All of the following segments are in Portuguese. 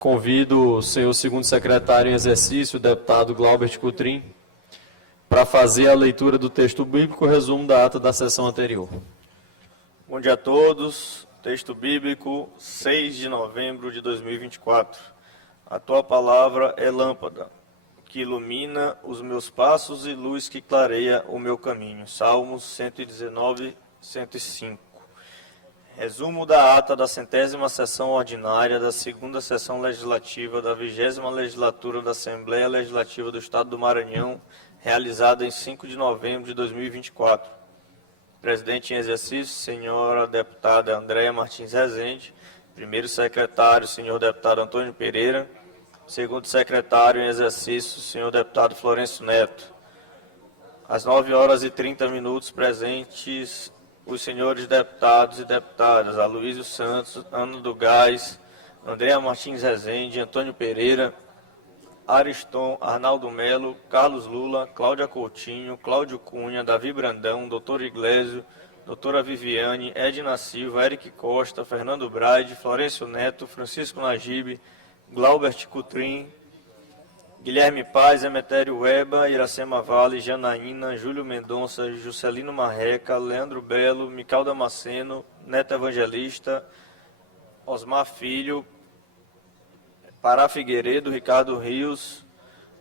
Convido o senhor segundo secretário em exercício, o deputado Glaubert Coutrin, para fazer a leitura do texto bíblico e o resumo da ata da sessão anterior. Bom dia a todos. Texto bíblico, 6 de novembro de 2024. A tua palavra é lâmpada, que ilumina os meus passos e luz que clareia o meu caminho. Salmos 119, 105. Resumo da ata da 100ª sessão ordinária da segunda sessão legislativa da 20ª legislatura da Assembleia Legislativa do Estado do Maranhão, realizada em 5 de novembro de 2024. Presidente em exercício, senhora deputada Andréia Martins Rezende. Primeiro secretário, senhor deputado Antônio Pereira. Segundo secretário em exercício, senhor deputado Florencio Neto. Às 9h30, presentes os senhores deputados e deputadas Aloysio Santos, Ana do Gás, Andréia Martins Rezende, Antônio Pereira, Ariston, Arnaldo Melo, Carlos Lula, Cláudia Coutinho, Cláudio Cunha, Davi Brandão, doutor Iglesio, doutora Viviane, Edna Silva, Eric Costa, Fernando Braide, Florencio Neto, Francisco Nagibe, Glaubert Coutrin, Guilherme Paz, Emetério Weba, Iracema Vale, Janaína, Júlio Mendonça, Juscelino Marreca, Leandro Belo, Mical Damasceno, Neto Evangelista, Osmar Filho, Pará Figueiredo, Ricardo Rios,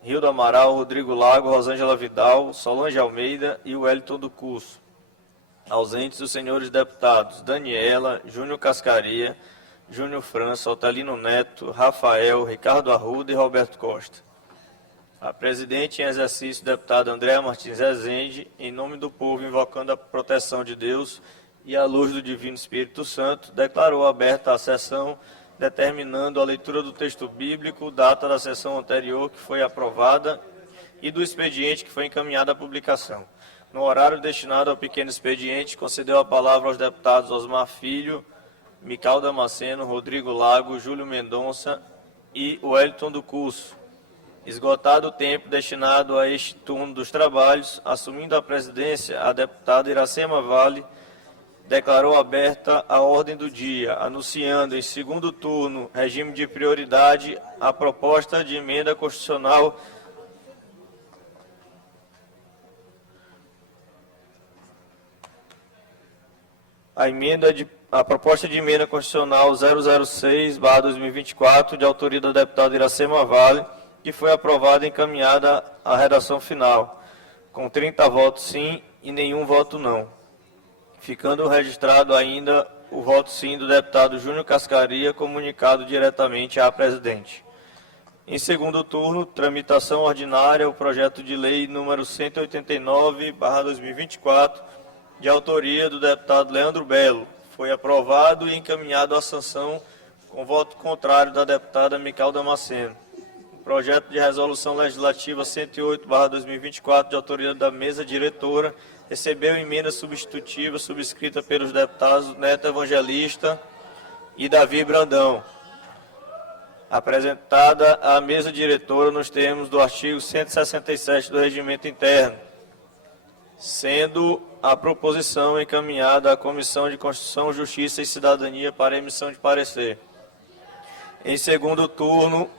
Rio do Amaral, Rodrigo Lago, Rosângela Vidal, Solange Almeida e Wellington do Curso. Ausentes os senhores deputados Daniela, Júnior Cascaria, Júnior França, Otelino Neto, Rafael, Ricardo Arruda e Roberto Costa. A presidente em exercício, deputada Andréia Martins Rezende, em nome do povo, invocando a proteção de Deus e a luz do Divino Espírito Santo, declarou aberta a sessão, determinando a leitura do texto bíblico, data da sessão anterior que foi aprovada e do expediente que foi encaminhado à publicação. No horário destinado ao pequeno expediente, concedeu a palavra aos deputados Osmar Filho, Mical Damasceno, Rodrigo Lago, Júlio Mendonça e Wellington do Curso. Esgotado o tempo destinado a este turno dos trabalhos, assumindo a presidência, a deputada Iracema Vale declarou aberta a ordem do dia, anunciando em segundo turno, regime de prioridade, a proposta de emenda constitucional a proposta de emenda constitucional 006/2024, de autoria da deputada Iracema Vale, que foi aprovada e encaminhada à redação final, com 30 votos sim e nenhum voto não, ficando registrado ainda o voto sim do deputado Júnior Cascaria, comunicado diretamente à presidente. Em segundo turno, tramitação ordinária, o projeto de lei número 189/2024, de autoria do deputado Leandro Belo, foi aprovado e encaminhado à sanção com voto contrário da deputada Mical Damasceno. Projeto de resolução legislativa 108/2024, de autoria da mesa diretora, recebeu emenda substitutiva subscrita pelos deputados Neto Evangelista e Davi Brandão, apresentada à mesa diretora nos termos do artigo 167 do Regimento Interno, sendo a proposição encaminhada à Comissão de Constituição, Justiça e Cidadania para emissão de parecer. Em segundo turno,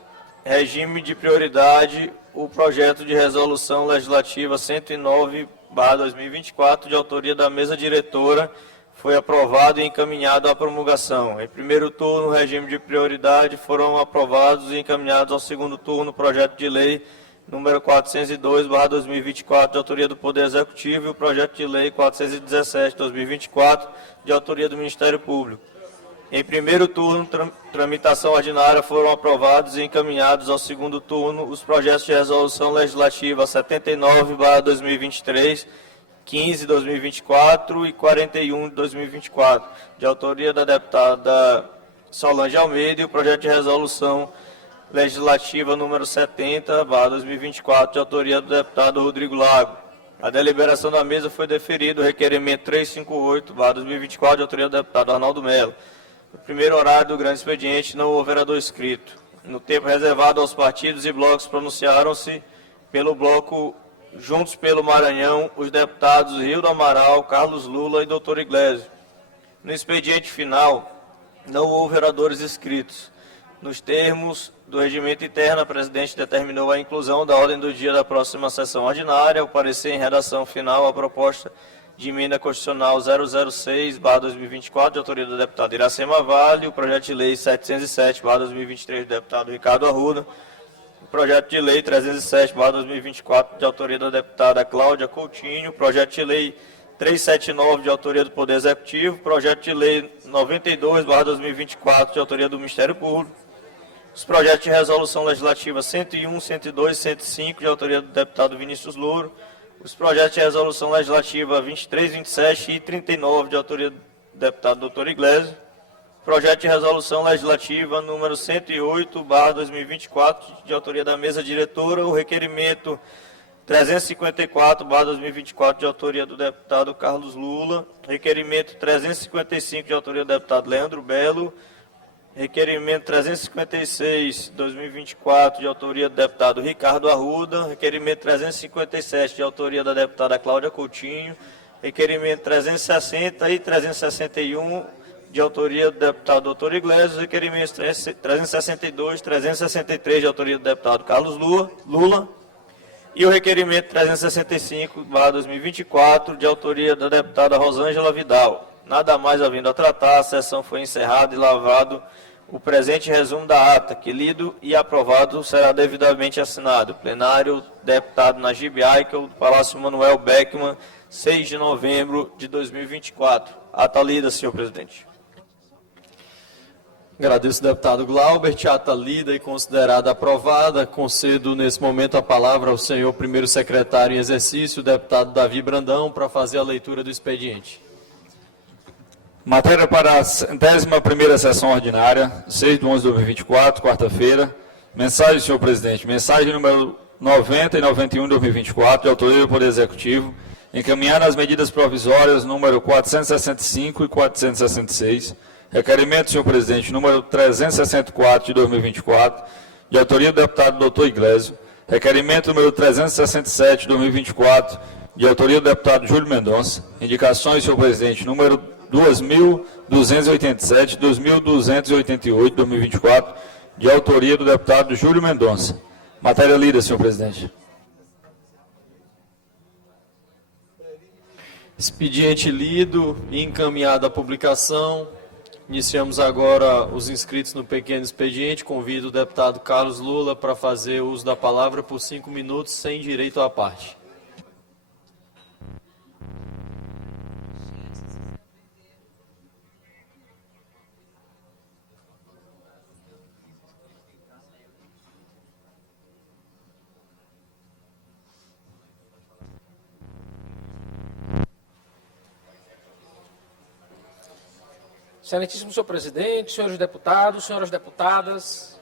regime de prioridade, o projeto de resolução legislativa 109/2024, de autoria da mesa diretora, foi aprovado e encaminhado à promulgação. Em primeiro turno, regime de prioridade, foram aprovados e encaminhados ao segundo turno o projeto de lei número 402/2024, de autoria do Poder Executivo, e o projeto de lei 417/2024, de autoria do Ministério Público. Em primeiro turno, tramitação ordinária, foram aprovados e encaminhados ao segundo turno os projetos de resolução legislativa 79/2023, 15/2024 e 41/2024, de autoria da deputada Solange Almeida, e o projeto de resolução legislativa número 70/2024, de autoria do deputado Rodrigo Lago. A deliberação da mesa foi deferido o requerimento 358/2024, de autoria do deputado Arnaldo Melo. No primeiro horário do grande expediente, não houve vereador inscrito. No tempo reservado aos partidos e blocos, pronunciaram-se pelo bloco Juntos pelo Maranhão os deputados Rio do Amaral, Carlos Lula e doutor Iglesio. No expediente final, não houve vereadores inscritos. Nos termos do regimento interno, a presidente determinou a inclusão da ordem do dia da próxima sessão ordinária. O parecer em redação final à proposta de emenda constitucional 006/2024, de autoria do deputado Iracema Vale, o projeto de lei 707/2023, do deputado Ricardo Arruda, o projeto de lei 307/2024, de autoria da deputada Cláudia Coutinho, o projeto de lei 379, de autoria do Poder Executivo, o projeto de lei 92/2024, de autoria do Ministério Público, os projetos de resolução legislativa 101, 102 e 105, de autoria do deputado Vinícius Louro, os projetos de resolução legislativa 23, 27 e 39, de autoria do deputado Dr. Iglesias, projeto de resolução legislativa número 108/2024, de autoria da mesa diretora, o requerimento 354/2024, de autoria do deputado Carlos Lula, requerimento 355, de autoria do deputado Leandro Belo, requerimento 356/2024, de autoria do deputado Ricardo Arruda, requerimento 357, de autoria da deputada Cláudia Coutinho, requerimento 360 e 361, de autoria do deputado Dr. Iglesias, requerimentos 362, 363, de autoria do deputado Carlos Lula, e o requerimento 365/2024, de autoria da deputada Rosângela Vidal. Nada mais havendo a tratar, a sessão foi encerrada e lavrado o presente resumo da ata, que lido e aprovado será devidamente assinado. Plenário, deputado Najib Aikel, do Palácio Manuel Beckmann, 6 de novembro de 2024. Ata lida, senhor presidente. Agradeço, deputado Glaubert. Ata lida e considerada aprovada. Concedo, nesse momento, a palavra ao senhor primeiro secretário em exercício, o deputado Davi Brandão, para fazer a leitura do expediente. Matéria para a 11ª sessão ordinária, 6/11/2024, quarta-feira. Mensagem, senhor presidente. Mensagem número 90 e 91 de 2024, de autoria do Poder Executivo, encaminhada às medidas provisórias número 465 e 466. Requerimento, senhor presidente, número 364 de 2024, de autoria do deputado Dr. Iglesias. Requerimento número 367 de 2024, de autoria do deputado Júlio Mendonça. Indicações, senhor presidente, número 2.287, 2.288, 2024, de autoria do deputado Júlio Mendonça. Matéria lida, senhor presidente. Expediente lido e encaminhado à publicação. Iniciamos agora os inscritos no pequeno expediente. Convido o deputado Carlos Lula para fazer uso da palavra por 5 minutos, sem direito à parte. Excelentíssimo senhor presidente, senhores deputados, senhoras deputadas.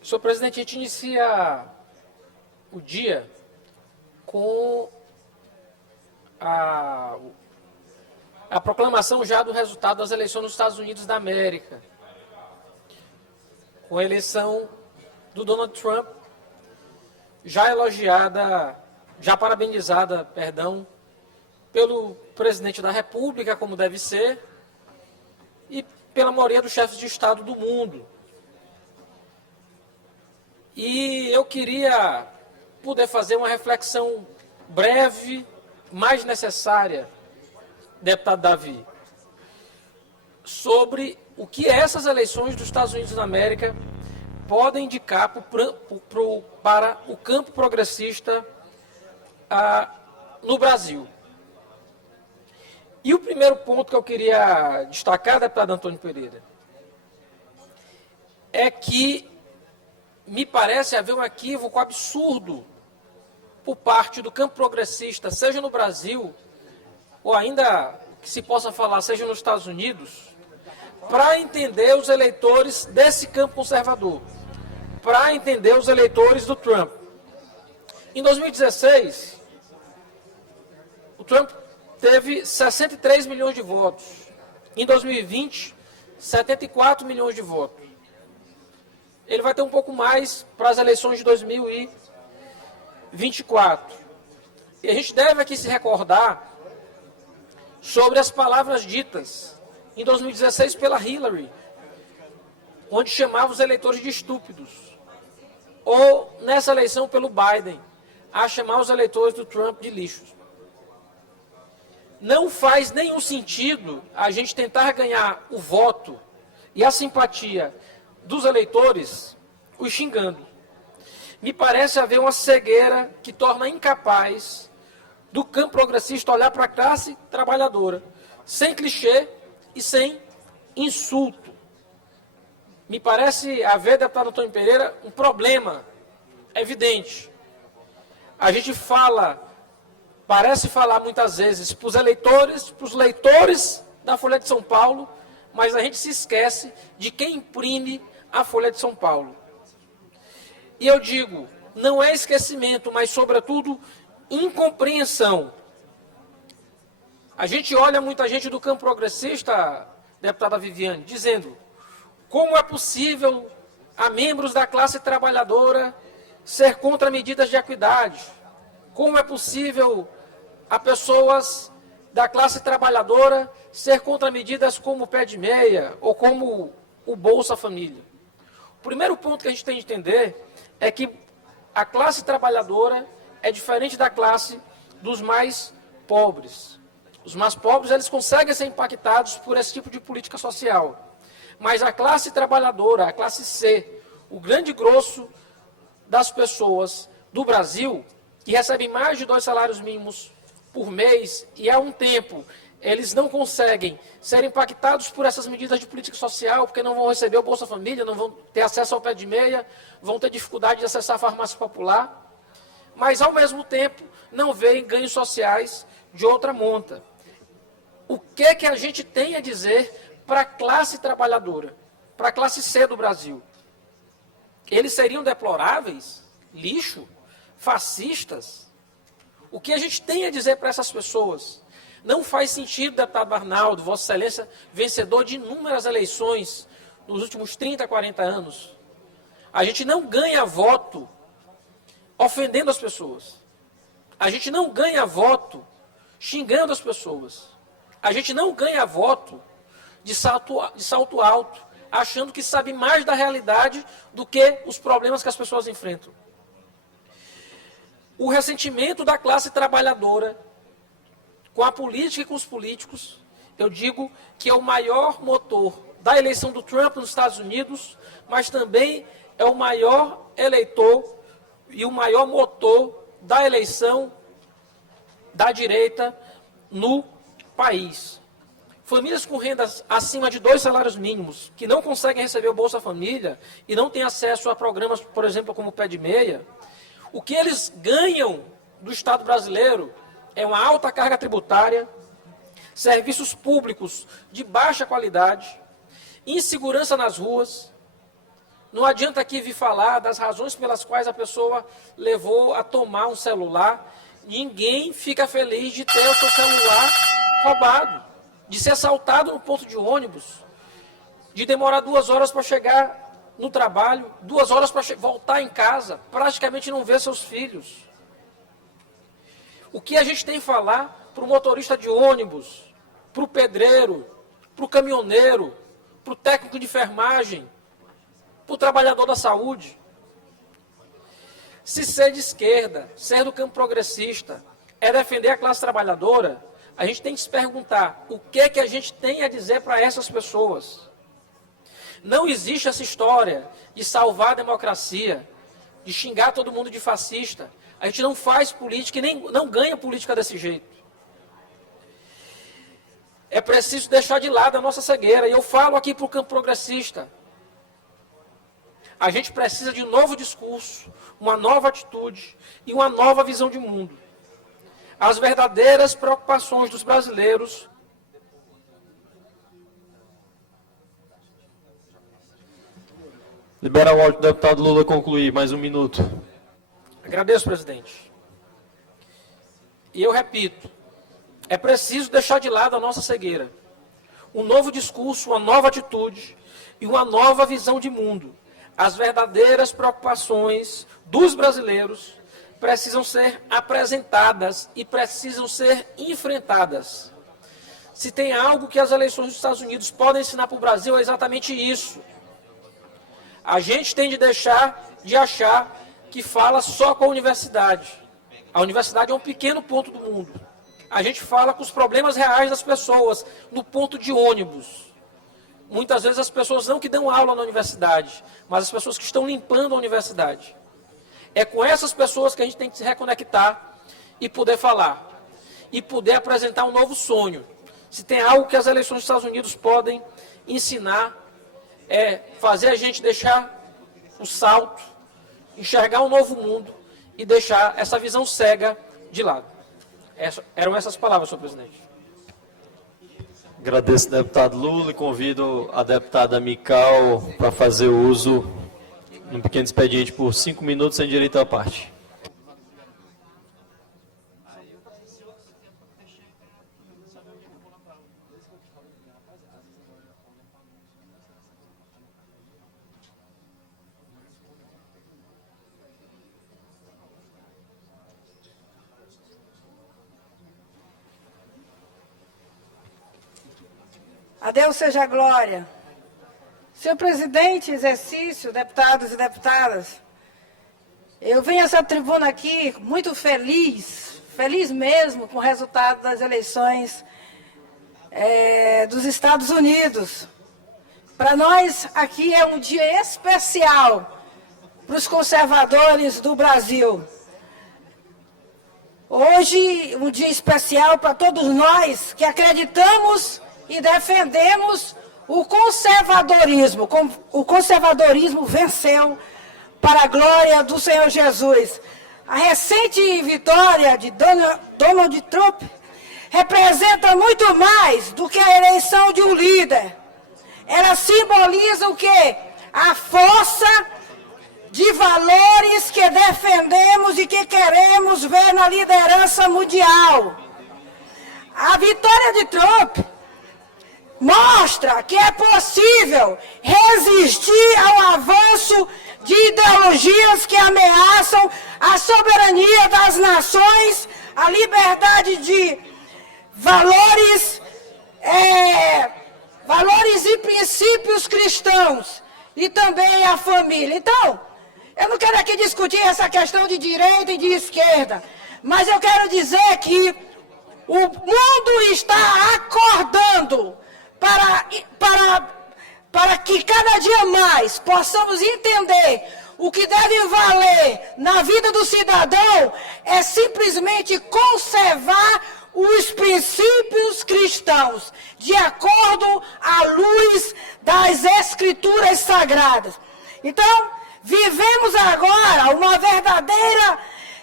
Senhor presidente, a gente inicia o dia com a proclamação já do resultado das eleições nos Estados Unidos da América, com a eleição do Donald Trump, já elogiada, já parabenizada, pelo presidente da República, como deve ser, e pela maioria dos chefes de Estado do mundo. E eu queria poder fazer uma reflexão breve, mais necessária, deputado Davi, sobre o que essas eleições dos Estados Unidos da América podem indicar para o campo progressista no Brasil. E o primeiro ponto que eu queria destacar, deputado Antônio Pereira, é que me parece haver um equívoco absurdo por parte do campo progressista, seja no Brasil, ou ainda que se possa falar, seja nos Estados Unidos, para entender os eleitores desse campo conservador, para entender os eleitores do Trump. Em 2016, o Trump teve 63 milhões de votos. Em 2020, 74 milhões de votos. Ele vai ter um pouco mais para as eleições de 2024. E a gente deve aqui se recordar sobre as palavras ditas em 2016 pela Hillary, onde chamava os eleitores de estúpidos. Ou, nessa eleição pelo Biden, a chamar os eleitores do Trump de lixos. Não faz nenhum sentido a gente tentar ganhar o voto e a simpatia dos eleitores os xingando. Me parece haver uma cegueira que torna incapaz do campo progressista olhar para a classe trabalhadora, sem clichê e sem insulto. Me parece haver, deputado Antônio Pereira, um problema evidente. A gente parece falar muitas vezes para os leitores da Folha de São Paulo, mas a gente se esquece de quem imprime a Folha de São Paulo. E eu digo, não é esquecimento, mas, sobretudo, incompreensão. A gente olha muita gente do campo progressista, deputada Viviane, dizendo como é possível a membros da classe trabalhadora ser contra medidas de equidade, como é possível a pessoas da classe trabalhadora ser contra medidas como o pé de meia ou como o Bolsa Família. O primeiro ponto que a gente tem de entender é que a classe trabalhadora é diferente da classe dos mais pobres. Os mais pobres, eles conseguem ser impactados por esse tipo de política social. Mas a classe trabalhadora, a classe C, o grande grosso das pessoas do Brasil, que recebem mais de 2 salários mínimos por mês, e há um tempo eles não conseguem ser impactados por essas medidas de política social, porque não vão receber o Bolsa Família, não vão ter acesso ao pé de meia, vão ter dificuldade de acessar a farmácia popular, mas, ao mesmo tempo, não veem ganhos sociais de outra monta. O que a gente tem a dizer para a classe trabalhadora, para a classe C do Brasil? Eles seriam deploráveis? Lixo? Fascistas? O que a gente tem a dizer para essas pessoas? Não faz sentido, deputado Arnaldo, Vossa Excelência, vencedor de inúmeras eleições nos últimos 30, 40 anos. A gente não ganha voto ofendendo as pessoas. A gente não ganha voto xingando as pessoas. A gente não ganha voto de salto alto, achando que sabe mais da realidade do que os problemas que as pessoas enfrentam. O ressentimento da classe trabalhadora com a política e com os políticos, eu digo que é o maior motor da eleição do Trump nos Estados Unidos, mas também é o maior eleitor e o maior motor da eleição da direita no país. Famílias com rendas acima de 2 salários mínimos, que não conseguem receber o Bolsa Família e não têm acesso a programas, por exemplo, como o Pé de Meia, o que eles ganham do Estado brasileiro é uma alta carga tributária, serviços públicos de baixa qualidade, insegurança nas ruas. Não adianta aqui vir falar das razões pelas quais a pessoa levou a tomar um celular. Ninguém fica feliz de ter o seu celular roubado, de ser assaltado no ponto de ônibus, de demorar 2 horas para chegar no trabalho, 2 horas para voltar em casa, praticamente não ver seus filhos. O que a gente tem que falar para o motorista de ônibus, para o pedreiro, para o caminhoneiro, para o técnico de enfermagem, para o trabalhador da saúde? Se ser de esquerda, ser do campo progressista, é defender a classe trabalhadora, a gente tem que se perguntar o que a gente tem a dizer para essas pessoas. Não existe essa história de salvar a democracia, de xingar todo mundo de fascista. A gente não faz política e nem não ganha política desse jeito. É preciso deixar de lado a nossa cegueira. E eu falo aqui para o campo progressista. A gente precisa de um novo discurso, uma nova atitude e uma nova visão de mundo. As verdadeiras preocupações dos brasileiros. Libera o áudio do deputado Lula concluir, mais 1 minuto. Agradeço, presidente. E eu repito, é preciso deixar de lado a nossa cegueira. Um novo discurso, uma nova atitude e uma nova visão de mundo. As verdadeiras preocupações dos brasileiros precisam ser apresentadas e precisam ser enfrentadas. Se tem algo que as eleições dos Estados Unidos podem ensinar para o Brasil, é exatamente isso. A gente tem de deixar de achar que fala só com a universidade. A universidade é um pequeno ponto do mundo. A gente fala com os problemas reais das pessoas, no ponto de ônibus. Muitas vezes as pessoas não que dão aula na universidade, mas as pessoas que estão limpando a universidade. É com essas pessoas que a gente tem que se reconectar e poder falar. E poder apresentar um novo sonho. Se tem algo que as eleições dos Estados Unidos podem ensinar, é fazer a gente deixar o salto, enxergar um novo mundo e deixar essa visão cega de lado. Eram essas palavras, senhor presidente. Agradeço, deputado Lula, e convido a deputada Mical para fazer uso de um pequeno expediente por 5 minutos, sem direito à parte. A Deus seja a glória. Senhor presidente, exercício, deputados e deputadas, eu venho a essa tribuna aqui muito feliz mesmo com o resultado das eleições dos Estados Unidos. Para nós aqui é um dia especial para os conservadores do Brasil. Hoje, um dia especial para todos nós que acreditamos e defendemos o conservadorismo. O conservadorismo venceu para a glória do Senhor Jesus. A recente vitória de Donald Trump representa muito mais do que a eleição de um líder. Ela simboliza o quê? A força de valores que defendemos e que queremos ver na liderança mundial. A vitória de Trump mostra que é possível resistir ao avanço de ideologias que ameaçam a soberania das nações, a liberdade de valores e princípios cristãos e também a família. Então, eu não quero aqui discutir essa questão de direita e de esquerda, mas eu quero dizer que o mundo está acordando para que cada dia mais possamos entender o que deve valer na vida do cidadão é simplesmente conservar os princípios cristãos, de acordo à luz das Escrituras Sagradas. Então, vivemos agora uma verdadeira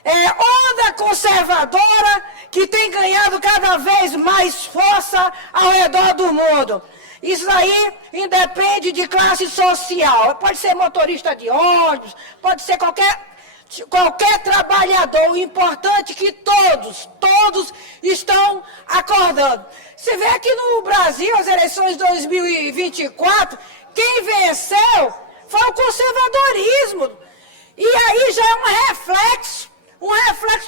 onda conservadora que tem ganhado cada vez mais força ao redor do mundo. Isso aí independe de classe social. Pode ser motorista de ônibus, pode ser qualquer trabalhador. O importante é que todos estão acordando. Você vê aqui no Brasil, as eleições de 2024, quem venceu foi o conservadorismo. E aí já é um reflexo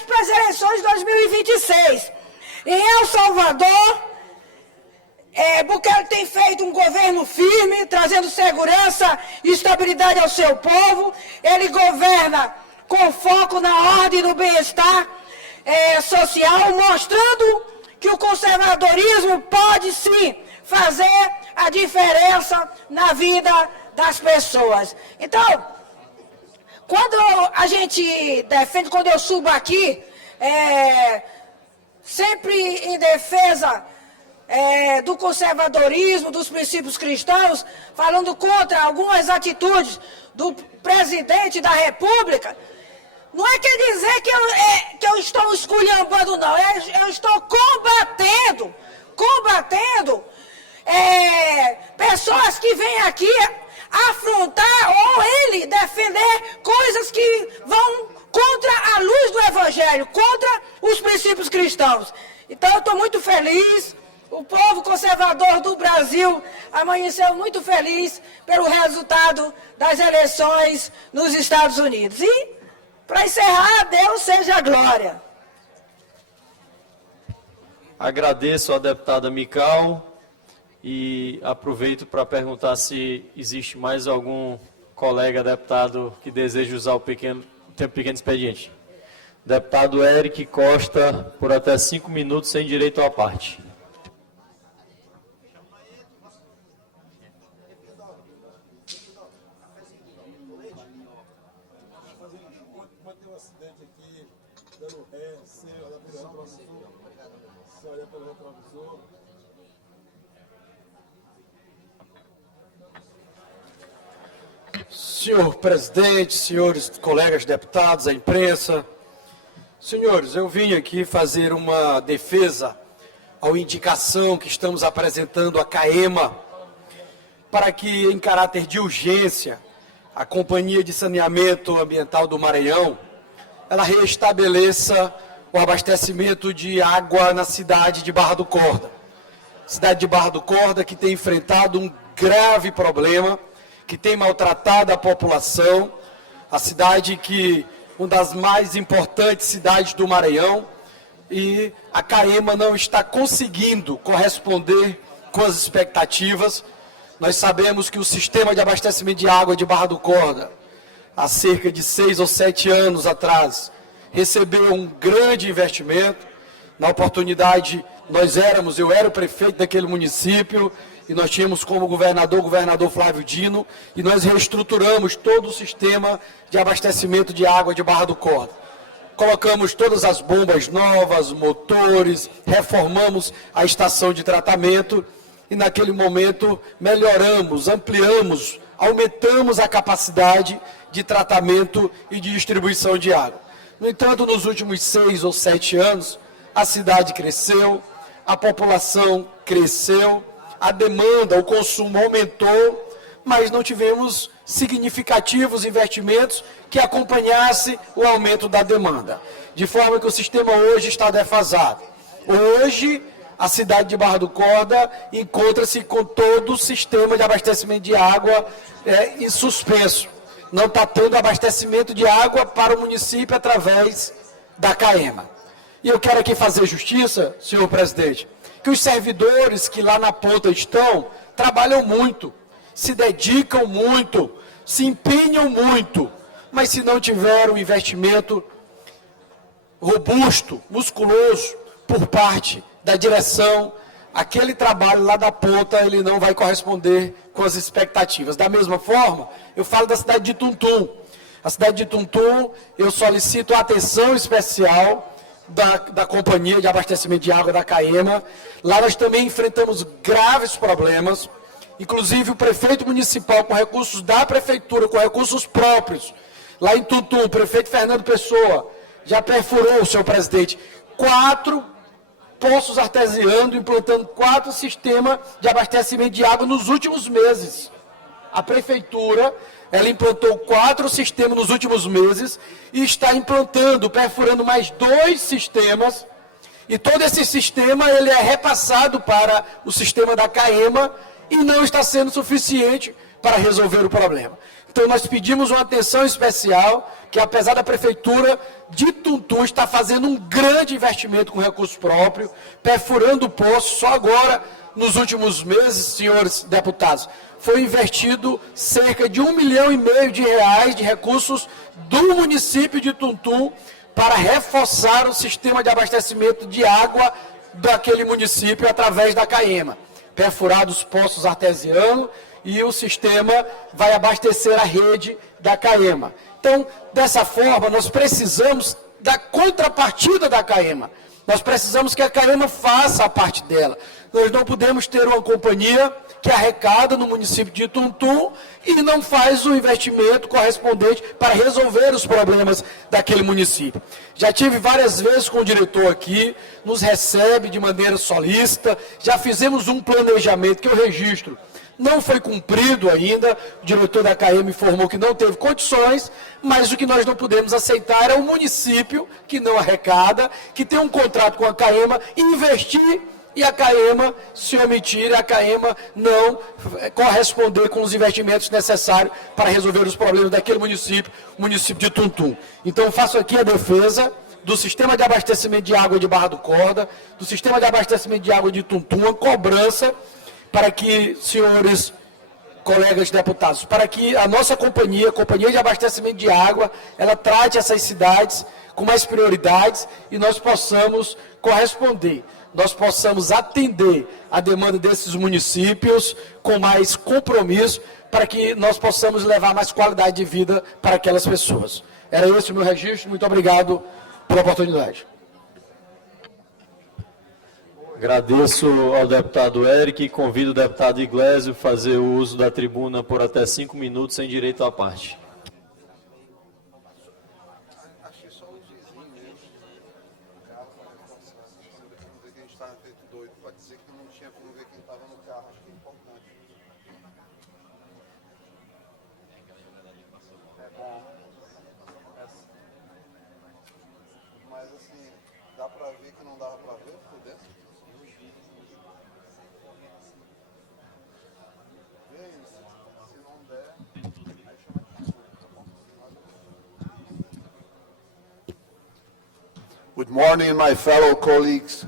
para as eleições de 2026. Em El Salvador, Bukele tem feito um governo firme, trazendo segurança e estabilidade ao seu povo. Ele governa com foco na ordem e no bem-estar social, mostrando que o conservadorismo pode sim fazer a diferença na vida das pessoas. Então, quando a gente defende, quando eu subo aqui, sempre em defesa do conservadorismo, dos princípios cristãos, falando contra algumas atitudes do presidente da República, não quer dizer que eu estou esculhambando, não. Eu estou combatendo pessoas que vêm aqui afrontar ou ele defender coisas que vão contra a luz do Evangelho, contra os princípios cristãos. Então eu estou muito feliz, o povo conservador do Brasil amanheceu muito feliz pelo resultado das eleições nos Estados Unidos. E, para encerrar, Deus seja a glória. Agradeço à deputada Mical e aproveito para perguntar se existe mais algum colega deputado que deseja usar o tempo pequeno expediente. Deputado Eric Costa, por até 5 minutos, sem direito à parte. Senhor presidente, senhores colegas deputados, a imprensa, senhores, eu vim aqui fazer uma defesa à indicação que estamos apresentando à CAEMA para que, em caráter de urgência, a Companhia de Saneamento Ambiental do Maranhão, ela restabeleça o abastecimento de água na cidade de Barra do Corda. Cidade de Barra do Corda que tem enfrentado um grave problema, que tem maltratado a população, a cidade que, uma das mais importantes cidades do Maranhão, e a CAEMA não está conseguindo corresponder com as expectativas. Nós sabemos que o sistema de abastecimento de água de Barra do Corda, há cerca de 6 ou 7 anos atrás, recebeu um grande investimento. Na oportunidade, eu era o prefeito daquele município, e nós tínhamos como governador o governador Flávio Dino, e nós reestruturamos todo o sistema de abastecimento de água de Barra do Corda. Colocamos todas as bombas novas, motores, reformamos a estação de tratamento, e naquele momento melhoramos, ampliamos, aumentamos a capacidade de tratamento e de distribuição de água. No entanto, nos últimos 6 ou 7 anos, a cidade cresceu, a população cresceu, a demanda, o consumo aumentou, mas não tivemos significativos investimentos que acompanhassem o aumento da demanda. De forma que o sistema hoje está defasado. Hoje, a cidade de Barra do Corda encontra-se com todo o sistema de abastecimento de água em suspenso. Não está tendo abastecimento de água para o município através da CAEMA. E eu quero aqui fazer justiça, senhor presidente, que os servidores que lá na ponta estão, trabalham muito, se dedicam muito, se empenham muito, mas se não tiver um investimento robusto, musculoso, por parte da direção, aquele trabalho lá da ponta, ele não vai corresponder com as expectativas. Da mesma forma, eu falo da cidade de Tuntum. A cidade de Tuntum, eu solicito a atenção especial da Companhia de Abastecimento de Água da CAEMA. Lá nós também enfrentamos graves problemas, inclusive o prefeito municipal com recursos da prefeitura, com recursos próprios. Lá em Tuntum, o prefeito Fernando Pessoa já perfurou, senhor presidente, 4 poços artesianos, implantando 4 sistemas de abastecimento de água nos últimos meses. A prefeitura, ela implantou 4 sistemas nos últimos meses e está implantando, perfurando mais 2 sistemas. E todo esse sistema, ele é repassado para o sistema da CAEMA e não está sendo suficiente para resolver o problema. Então, nós pedimos uma atenção especial, que apesar da prefeitura de Tuntum estar fazendo um grande investimento com recurso próprio, perfurando poços, só agora, nos últimos meses, senhores deputados, foi investido cerca de R$ 1,5 milhão de recursos do município de Tuntum para reforçar o sistema de abastecimento de água daquele município através da CAEMA. Perfurados poços artesianos e o sistema vai abastecer a rede da CAEMA. Então, dessa forma, nós precisamos da contrapartida da CAEMA. Nós precisamos que a CAEMA faça a parte dela. Nós não podemos ter uma companhia que arrecada no município de Tuntum e não faz o investimento correspondente para resolver os problemas daquele município. Já tive várias vezes com o diretor aqui, nos recebe de maneira solícita, já fizemos um planejamento que eu registro. Não foi cumprido ainda, o diretor da CAEMA informou que não teve condições, mas o que nós não podemos aceitar é o município que não arrecada, que tem um contrato com a CAEMA, investir e a CAEMA se omitir, a CAEMA não corresponder com os investimentos necessários para resolver os problemas daquele município, o município de Tuntum. Então, faço aqui a defesa do sistema de abastecimento de água de Barra do Corda, do sistema de abastecimento de água de Tuntum, a cobrança para que senhores colegas deputados, para que a nossa companhia, Companhia de Abastecimento de Água, ela trate essas cidades com mais prioridades e nós possamos corresponder, nós possamos atender a demanda desses municípios com mais compromisso, para que nós possamos levar mais qualidade de vida para aquelas pessoas. Era esse o meu registro, muito obrigado pela oportunidade. Agradeço ao deputado Eric e convido o deputado Iglesio a fazer o uso da tribuna por até 5 minutos, sem direito à parte. Mas assim, dá pra ver que não dava pra ver por dentro? Vê isso. Se não der, aí chama de tá bom? Good morning, my fellow colleagues.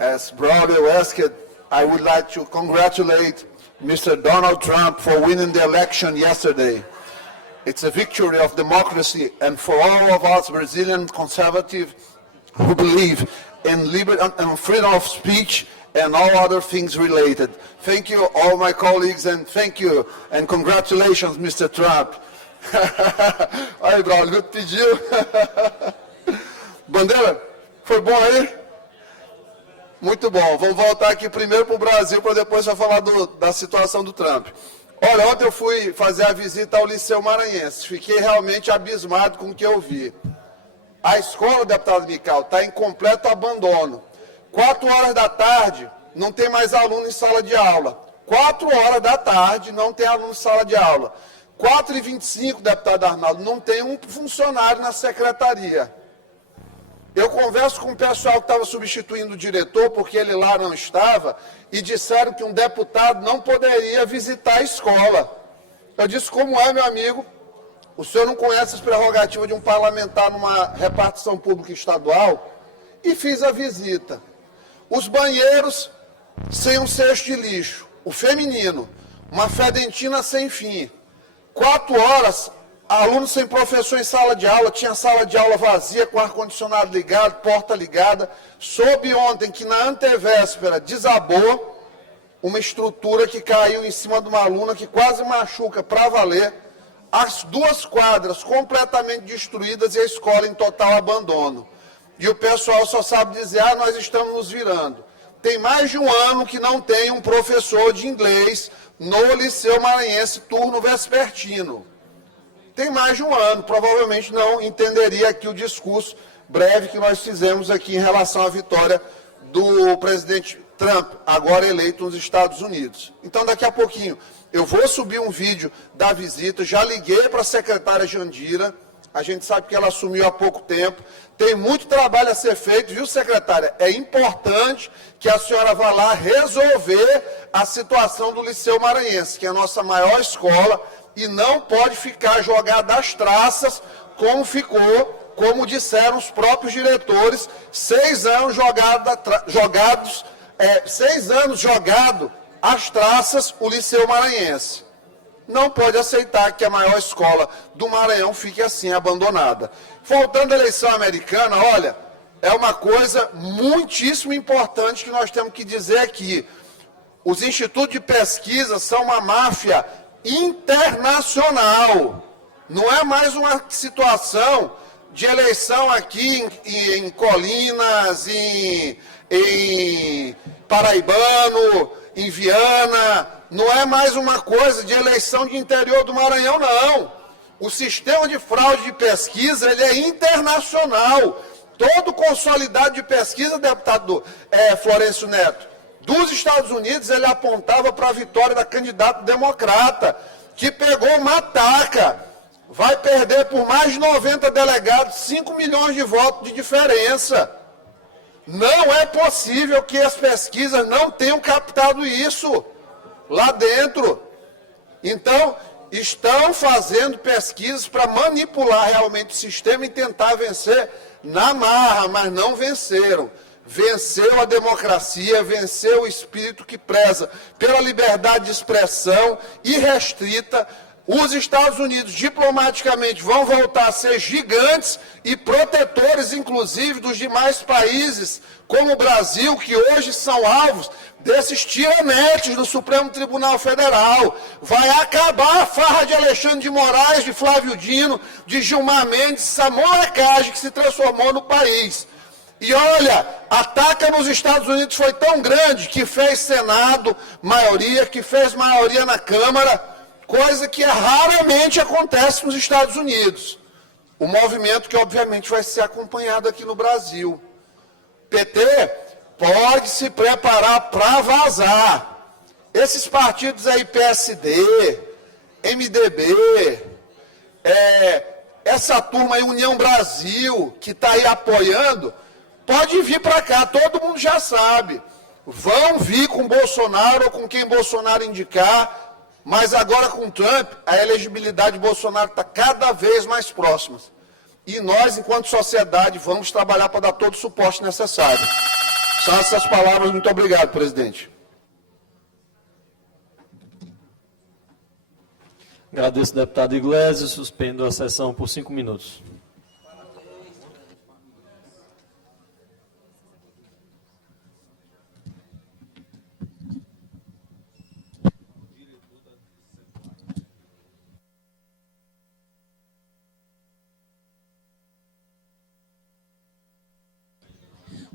As Brother asked, I would like to congratulate Mr. Donald Trump for winning the election yesterday. It's a victory of democracy, and for all of us Brazilian conservatives who believe in liberty and freedom of speech and all other things related. Thank you, all my colleagues, and thank you, and congratulations, Mr. Trump. Aí, Braulio, pediu. Bandeira, foi bom aí? Muito bom. Vamos voltar aqui primeiro para o Brasil, para depois já falar da situação do Trump. Olha, ontem eu fui fazer a visita ao Liceu Maranhense. Fiquei realmente abismado com o que eu vi. A escola, deputado Mical, está em completo abandono. 4 horas da tarde, não tem mais aluno em sala de aula. 4 horas da tarde, não tem aluno em sala de aula. 4h25, deputado Arnaldo, não tem um funcionário na secretaria. Eu converso com o pessoal que estava substituindo o diretor, porque ele lá não estava, e disseram que um deputado não poderia visitar a escola. Eu disse, como é, meu amigo? O senhor não conhece as prerrogativas de um parlamentar numa repartição pública estadual? E fiz a visita. Os banheiros sem um cesto de lixo. O feminino, uma fedentina sem fim. 4 horas... Alunos sem professor em sala de aula, tinha sala de aula vazia, com ar-condicionado ligado, porta ligada. Soube ontem que na antevéspera desabou uma estrutura que caiu em cima de uma aluna que quase machuca para valer. As 2 quadras completamente destruídas e a escola em total abandono. E o pessoal só sabe dizer, nós estamos nos virando. Tem mais de 1 ano que não tem um professor de inglês no Liceu Maranhense, turno vespertino. Tem mais de 1 ano, provavelmente não entenderia aqui o discurso breve que nós fizemos aqui em relação à vitória do presidente Trump, agora eleito nos Estados Unidos. Então, daqui a pouquinho, eu vou subir um vídeo da visita, já liguei para a secretária Jandira, a gente sabe que ela assumiu há pouco tempo, tem muito trabalho a ser feito, viu, secretária? É importante que a senhora vá lá resolver a situação do Liceu Maranhense, que é a nossa maior escola, e não pode ficar jogada às traças, como ficou, como disseram os próprios diretores, 6 anos jogado às traças o Liceu Maranhense. Não pode aceitar que a maior escola do Maranhão fique assim, abandonada. Voltando à eleição americana, olha, é uma coisa muitíssimo importante que nós temos que dizer aqui. Os institutos de pesquisa são uma máfia internacional. Não é mais uma situação de eleição aqui em Colinas, em Paraibano, em Viana. Não é mais uma coisa de eleição de interior do Maranhão, não. O sistema de fraude de pesquisa, ele é internacional. Todo consolidado de pesquisa, deputado Florencio Neto, dos Estados Unidos, ele apontava para a vitória da candidata democrata, que pegou uma taca, vai perder por mais de 90 delegados, 5 milhões de votos de diferença. Não é possível que as pesquisas não tenham captado isso lá dentro. Então, estão fazendo pesquisas para manipular realmente o sistema e tentar vencer na marra, mas não venceram. venceu a democracia, venceu o espírito que preza pela liberdade de expressão irrestrita. Os Estados Unidos, diplomaticamente, vão voltar a ser gigantes e protetores, inclusive, dos demais países, como o Brasil, que hoje são alvos desses tiranetes do Supremo Tribunal Federal. Vai acabar a farra de Alexandre de Moraes, de Flávio Dino, de Gilmar Mendes, essa molecagem que se transformou no país. E olha, a taca nos Estados Unidos foi tão grande que fez Senado maioria, que fez maioria na Câmara, coisa que raramente acontece nos Estados Unidos. O movimento que, obviamente, vai ser acompanhado aqui no Brasil. PT pode se preparar para vazar. Esses partidos aí, PSD, MDB, essa turma aí, União Brasil, que está aí apoiando, pode vir para cá, todo mundo já sabe. Vão vir com Bolsonaro ou com quem Bolsonaro indicar, mas agora com Trump, a elegibilidade de Bolsonaro está cada vez mais próxima. E nós, enquanto sociedade, vamos trabalhar para dar todo o suporte necessário. São essas palavras. Muito obrigado, presidente. Agradeço, deputado Iglesias. Suspendo a sessão por 5 minutos.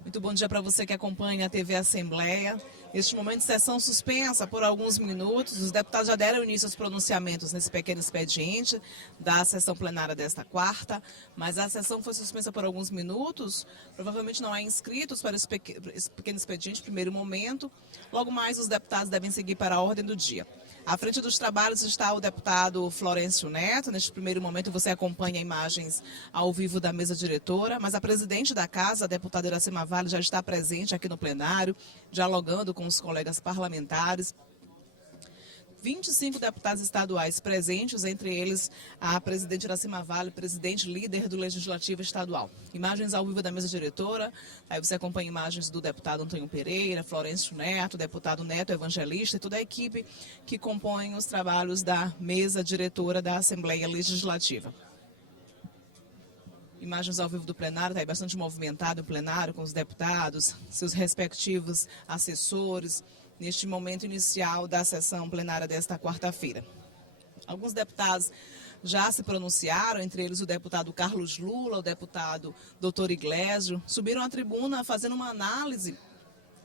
Muito bom dia para você que acompanha a TV Assembleia. Neste momento, sessão suspensa por alguns minutos. Os deputados já deram início aos pronunciamentos nesse pequeno expediente da sessão plenária desta quarta, mas a sessão foi suspensa por alguns minutos. Provavelmente não há inscritos para esse pequeno expediente, primeiro momento. Logo mais, os deputados devem seguir para a ordem do dia. À frente dos trabalhos está o deputado Florencio Neto. Neste primeiro momento você acompanha imagens ao vivo da mesa diretora, mas a presidente da casa, a deputada Iracema Vale, já está presente aqui no plenário, dialogando com os colegas parlamentares. 25 deputados estaduais presentes, entre eles a presidente Iracema Vale, presidente líder do Legislativo Estadual. Imagens ao vivo da mesa diretora, aí você acompanha imagens do deputado Antônio Pereira, Florencio Neto, deputado Neto Evangelista e toda a equipe que compõe os trabalhos da mesa diretora da Assembleia Legislativa. Imagens ao vivo do plenário, está aí bastante movimentado o plenário com os deputados, seus respectivos assessores, neste momento inicial da sessão plenária desta quarta-feira. Alguns deputados já se pronunciaram, entre eles o deputado Carlos Lula, o deputado Dr. Iglesias, subiram à tribuna fazendo uma análise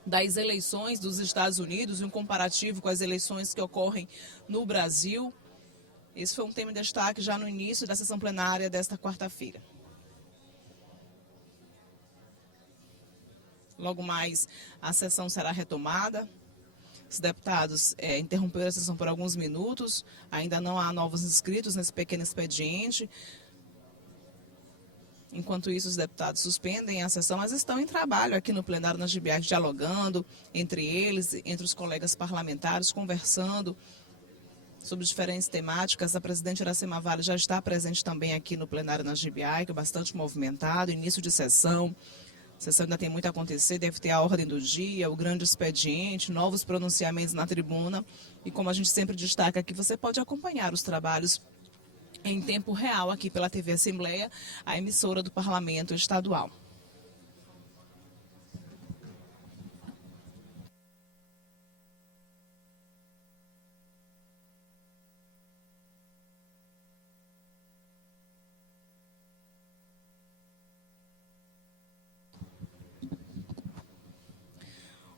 das eleições dos Estados Unidos e um comparativo com as eleições que ocorrem no Brasil. Esse foi um tema em destaque já no início da sessão plenária desta quarta-feira. Logo mais, a sessão será retomada. Os deputados interromperam a sessão por alguns minutos, ainda não há novos inscritos nesse pequeno expediente. Enquanto isso, os deputados suspendem a sessão, mas estão em trabalho aqui no plenário nas GBAs, dialogando entre eles, entre os colegas parlamentares, conversando sobre diferentes temáticas. A presidente Iracema Vale já está presente também aqui no plenário nas GBAs, que é bastante movimentado, início de sessão. A sessão ainda tem muito a acontecer, deve ter a ordem do dia, o grande expediente, novos pronunciamentos na tribuna. E como a gente sempre destaca aqui, você pode acompanhar os trabalhos em tempo real aqui pela TV Assembleia, a emissora do Parlamento Estadual.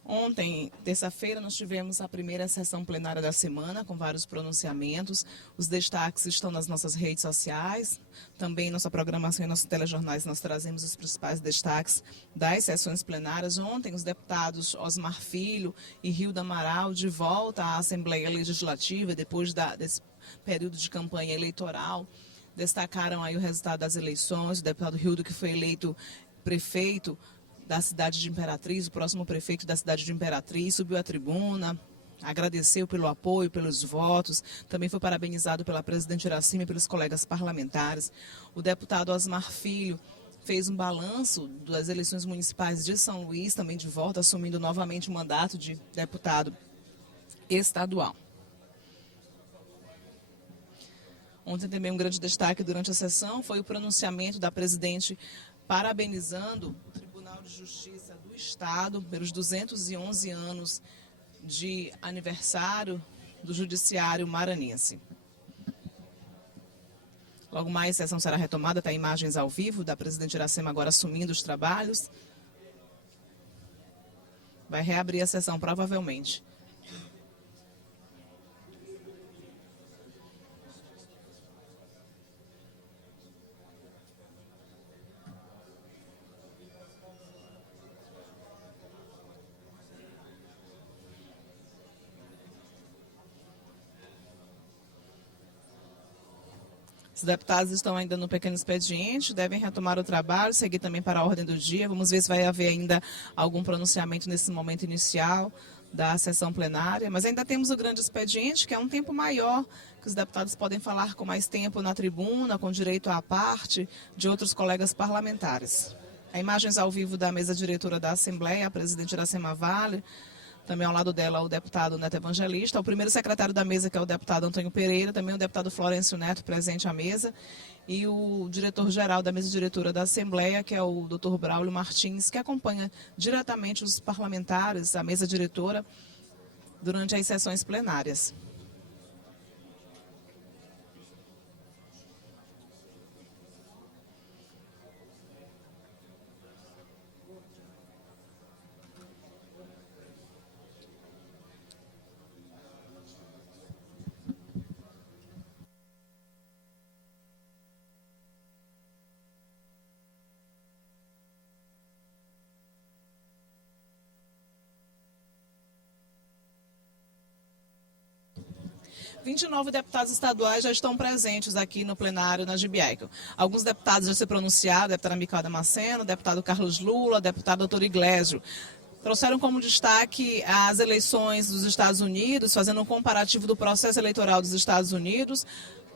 Ontem, terça-feira, nós tivemos a primeira sessão plenária da semana, com vários pronunciamentos. Os destaques estão nas nossas redes sociais. Também em nossa programação e nossos telejornais nós trazemos os principais destaques das sessões plenárias. Ontem, os deputados Osmar Filho e Hilda Amaral de volta à Assembleia Legislativa, depois desse período de campanha eleitoral, destacaram aí o resultado das eleições. O deputado Hildo, que foi eleito prefeito da cidade de Imperatriz, o próximo prefeito da cidade de Imperatriz, subiu à tribuna, agradeceu pelo apoio, pelos votos, também foi parabenizado pela presidente Iracema e pelos colegas parlamentares. O deputado Osmar Filho fez um balanço das eleições municipais de São Luís, também de volta, assumindo novamente o mandato de deputado estadual. Ontem também um grande destaque durante a sessão foi o pronunciamento da presidente parabenizando o Tribunal de Justiça do Estado pelos 211 anos de aniversário do Judiciário Maranhense. Logo mais, a sessão será retomada, tem imagens ao vivo da presidente Iracema agora assumindo os trabalhos. Vai reabrir a sessão, provavelmente. Os deputados estão ainda no pequeno expediente, devem retomar o trabalho, seguir também para a ordem do dia. Vamos ver se vai haver ainda algum pronunciamento nesse momento inicial da sessão plenária. Mas ainda temos o grande expediente, que é um tempo maior, que os deputados podem falar com mais tempo na tribuna, com direito à parte de outros colegas parlamentares. Há imagens ao vivo da mesa diretora da Assembleia, a presidente Iracema Vale. Também ao lado dela o deputado Neto Evangelista, o primeiro secretário da mesa, que é o deputado Antônio Pereira, também o deputado Florencio Neto, presente à mesa, e o diretor-geral da mesa diretora da Assembleia, que é o Dr. Braulio Martins, que acompanha diretamente os parlamentares, a mesa diretora, durante as sessões plenárias. Os 29 deputados estaduais já estão presentes aqui no plenário na Gibiaico. Alguns deputados já se pronunciaram, deputada Micael Damasceno, deputado Carlos Lula, deputado doutor Iglesio. Trouxeram como destaque as eleições dos Estados Unidos, fazendo um comparativo do processo eleitoral dos Estados Unidos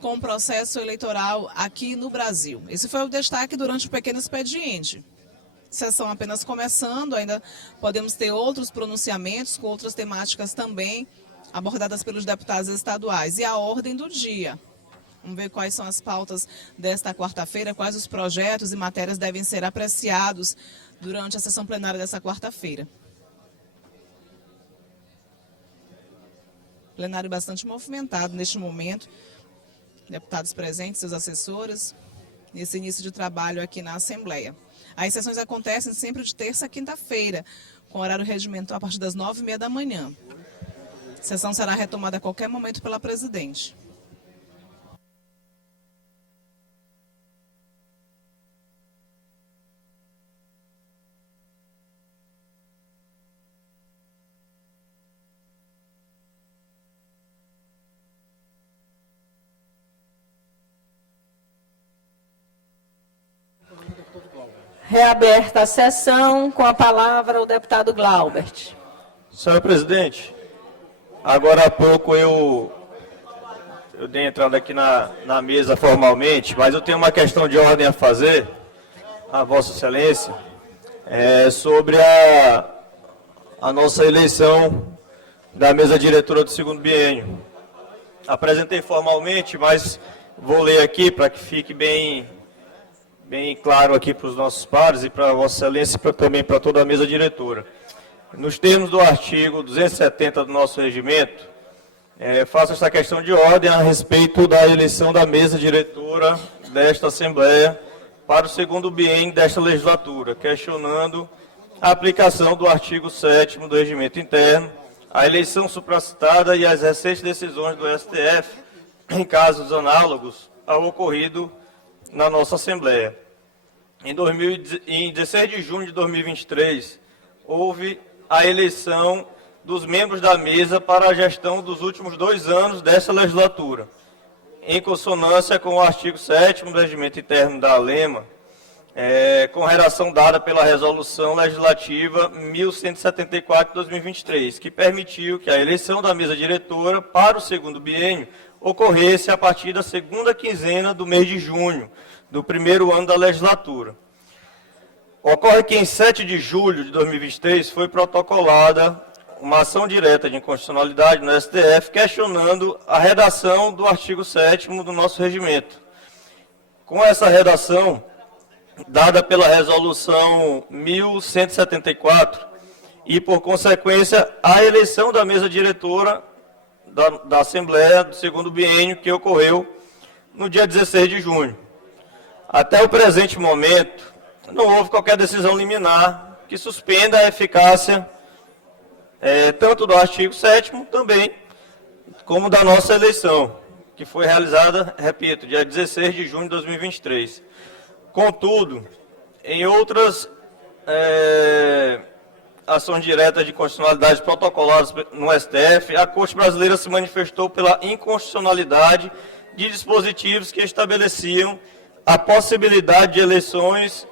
com o processo eleitoral aqui no Brasil. Esse foi o destaque durante o pequeno expediente. Sessão apenas começando, ainda podemos ter outros pronunciamentos com outras temáticas também abordadas pelos deputados estaduais. E a ordem do dia. Vamos ver quais são as pautas desta quarta-feira, quais os projetos e matérias devem ser apreciados durante a sessão plenária dessa quarta-feira. Plenário bastante movimentado neste momento. Deputados presentes, seus assessores, nesse início de trabalho aqui na Assembleia. As sessões acontecem sempre de terça a quinta-feira, com horário regimental a partir das 9h30 da manhã. A sessão será retomada a qualquer momento pela presidente. Reaberta a sessão, com a palavra o deputado Glaubert. Senhor presidente, agora há pouco eu dei entrada aqui na mesa formalmente, mas eu tenho uma questão de ordem a fazer a Vossa Excelência, sobre a nossa eleição da mesa diretora do segundo biênio. Apresentei formalmente, mas vou ler aqui para que fique bem claro aqui para os nossos pares e para Vossa Excelência e também para toda a mesa diretora. Nos termos do artigo 270 do nosso regimento, faço esta questão de ordem a respeito da eleição da mesa diretora desta Assembleia para o segundo biênio desta legislatura, questionando a aplicação do artigo 7º do regimento interno, a eleição supracitada e as recentes decisões do STF em casos análogos ao ocorrido na nossa Assembleia. Em 16 de junho de 2023, houve a eleição dos membros da mesa para a gestão dos últimos 2 anos dessa legislatura, em consonância com o artigo 7º do regimento interno da ALEMA, com redação dada pela Resolução Legislativa 1174 de 2023, que permitiu que a eleição da mesa diretora para o segundo biênio ocorresse a partir da segunda quinzena do mês de junho, do primeiro ano da legislatura. Ocorre que em 7 de julho de 2023 foi protocolada uma ação direta de inconstitucionalidade no STF questionando a redação do artigo 7º do nosso regimento. Com essa redação, dada pela resolução 1174, e por consequência a eleição da mesa diretora da Assembleia do segundo biênio, que ocorreu no dia 16 de junho. Até o presente momento, não houve qualquer decisão liminar que suspenda a eficácia tanto do artigo 7º também, como da nossa eleição, que foi realizada, repito, dia 16 de junho de 2023. Contudo, em outras ações diretas de constitucionalidade protocoladas no STF, a Corte Brasileira se manifestou pela inconstitucionalidade de dispositivos que estabeleciam a possibilidade de eleições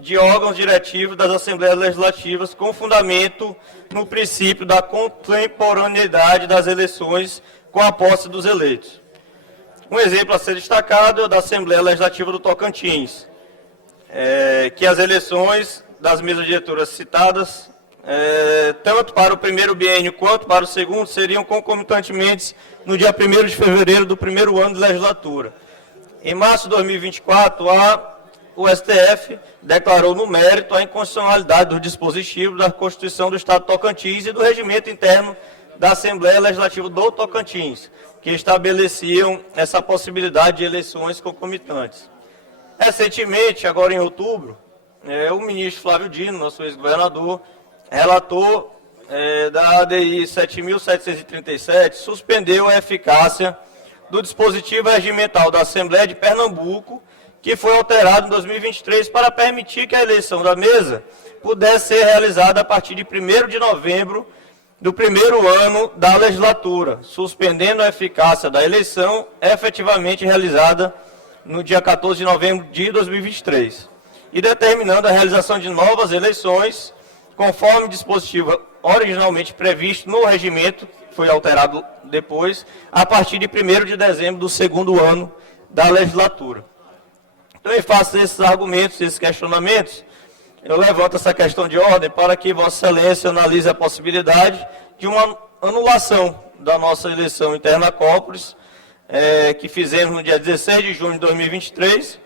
de órgãos diretivos das Assembleias Legislativas com fundamento no princípio da contemporaneidade das eleições com a posse dos eleitos. Um exemplo a ser destacado é o da Assembleia Legislativa do Tocantins, que as eleições das mesas diretoras citadas, tanto para o primeiro biênio quanto para o segundo, seriam concomitantemente no dia 1º de fevereiro do primeiro ano de legislatura. Em março de 2024, o STF declarou no mérito a inconstitucionalidade dos dispositivos da Constituição do Estado do Tocantins e do regimento interno da Assembleia Legislativa do Tocantins, que estabeleciam essa possibilidade de eleições concomitantes. Recentemente, agora em outubro, o ministro Flávio Dino, nosso ex-governador, relator da ADI 7.737, suspendeu a eficácia do dispositivo regimental da Assembleia de Pernambuco, que foi alterado em 2023 para permitir que a eleição da mesa pudesse ser realizada a partir de 1º de novembro do primeiro ano da legislatura, suspendendo a eficácia da eleição efetivamente realizada no dia 14 de novembro de 2023, e determinando a realização de novas eleições, conforme o dispositivo originalmente previsto no regimento, que foi alterado depois, a partir de 1º de dezembro do segundo ano da legislatura. Então, em face desses argumentos, esses questionamentos, eu levanto essa questão de ordem para que Vossa Excelência analise a possibilidade de uma anulação da nossa eleição interna Cópolis, que fizemos no dia 16 de junho de 2023,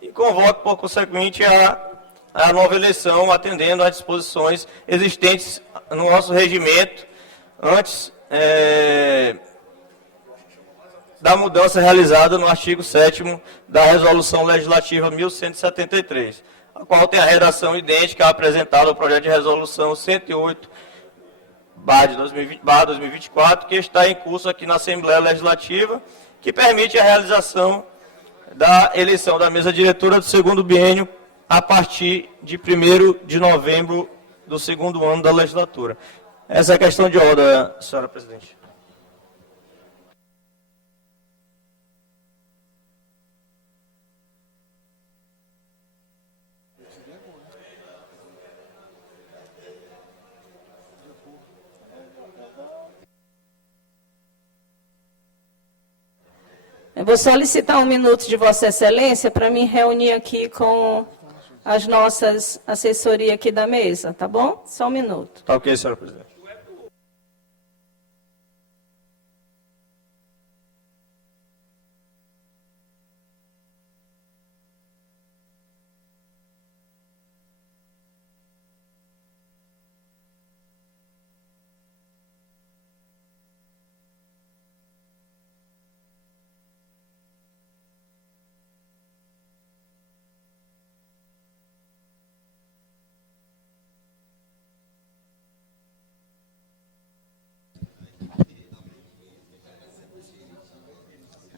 e convoque, por consequente, a nova eleição, atendendo às disposições existentes no nosso regimento, antes da mudança realizada no artigo 7º da Resolução Legislativa 1173, a qual tem a redação idêntica apresentada ao projeto de resolução 108/2024, que está em curso aqui na Assembleia Legislativa, que permite a realização da eleição da mesa diretora do segundo biênio a partir de 1º de novembro do segundo ano da legislatura. Essa é a questão de ordem, senhora presidente. Eu vou solicitar 1 minuto de Vossa Excelência para me reunir aqui com as nossas assessorias aqui da mesa, tá bom? Só 1 minuto. Tá ok, senhora presidente.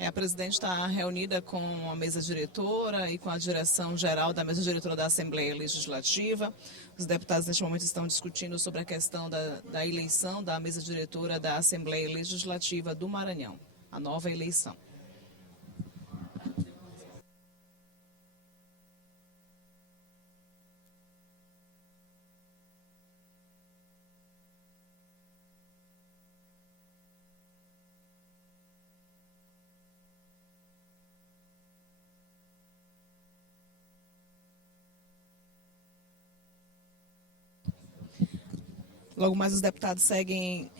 A presidente está reunida com a mesa diretora e com a direção geral da mesa diretora da Assembleia Legislativa. Os deputados, neste momento, estão discutindo sobre a questão da eleição da mesa diretora da Assembleia Legislativa do Maranhão, a nova eleição. Logo mais os deputados seguem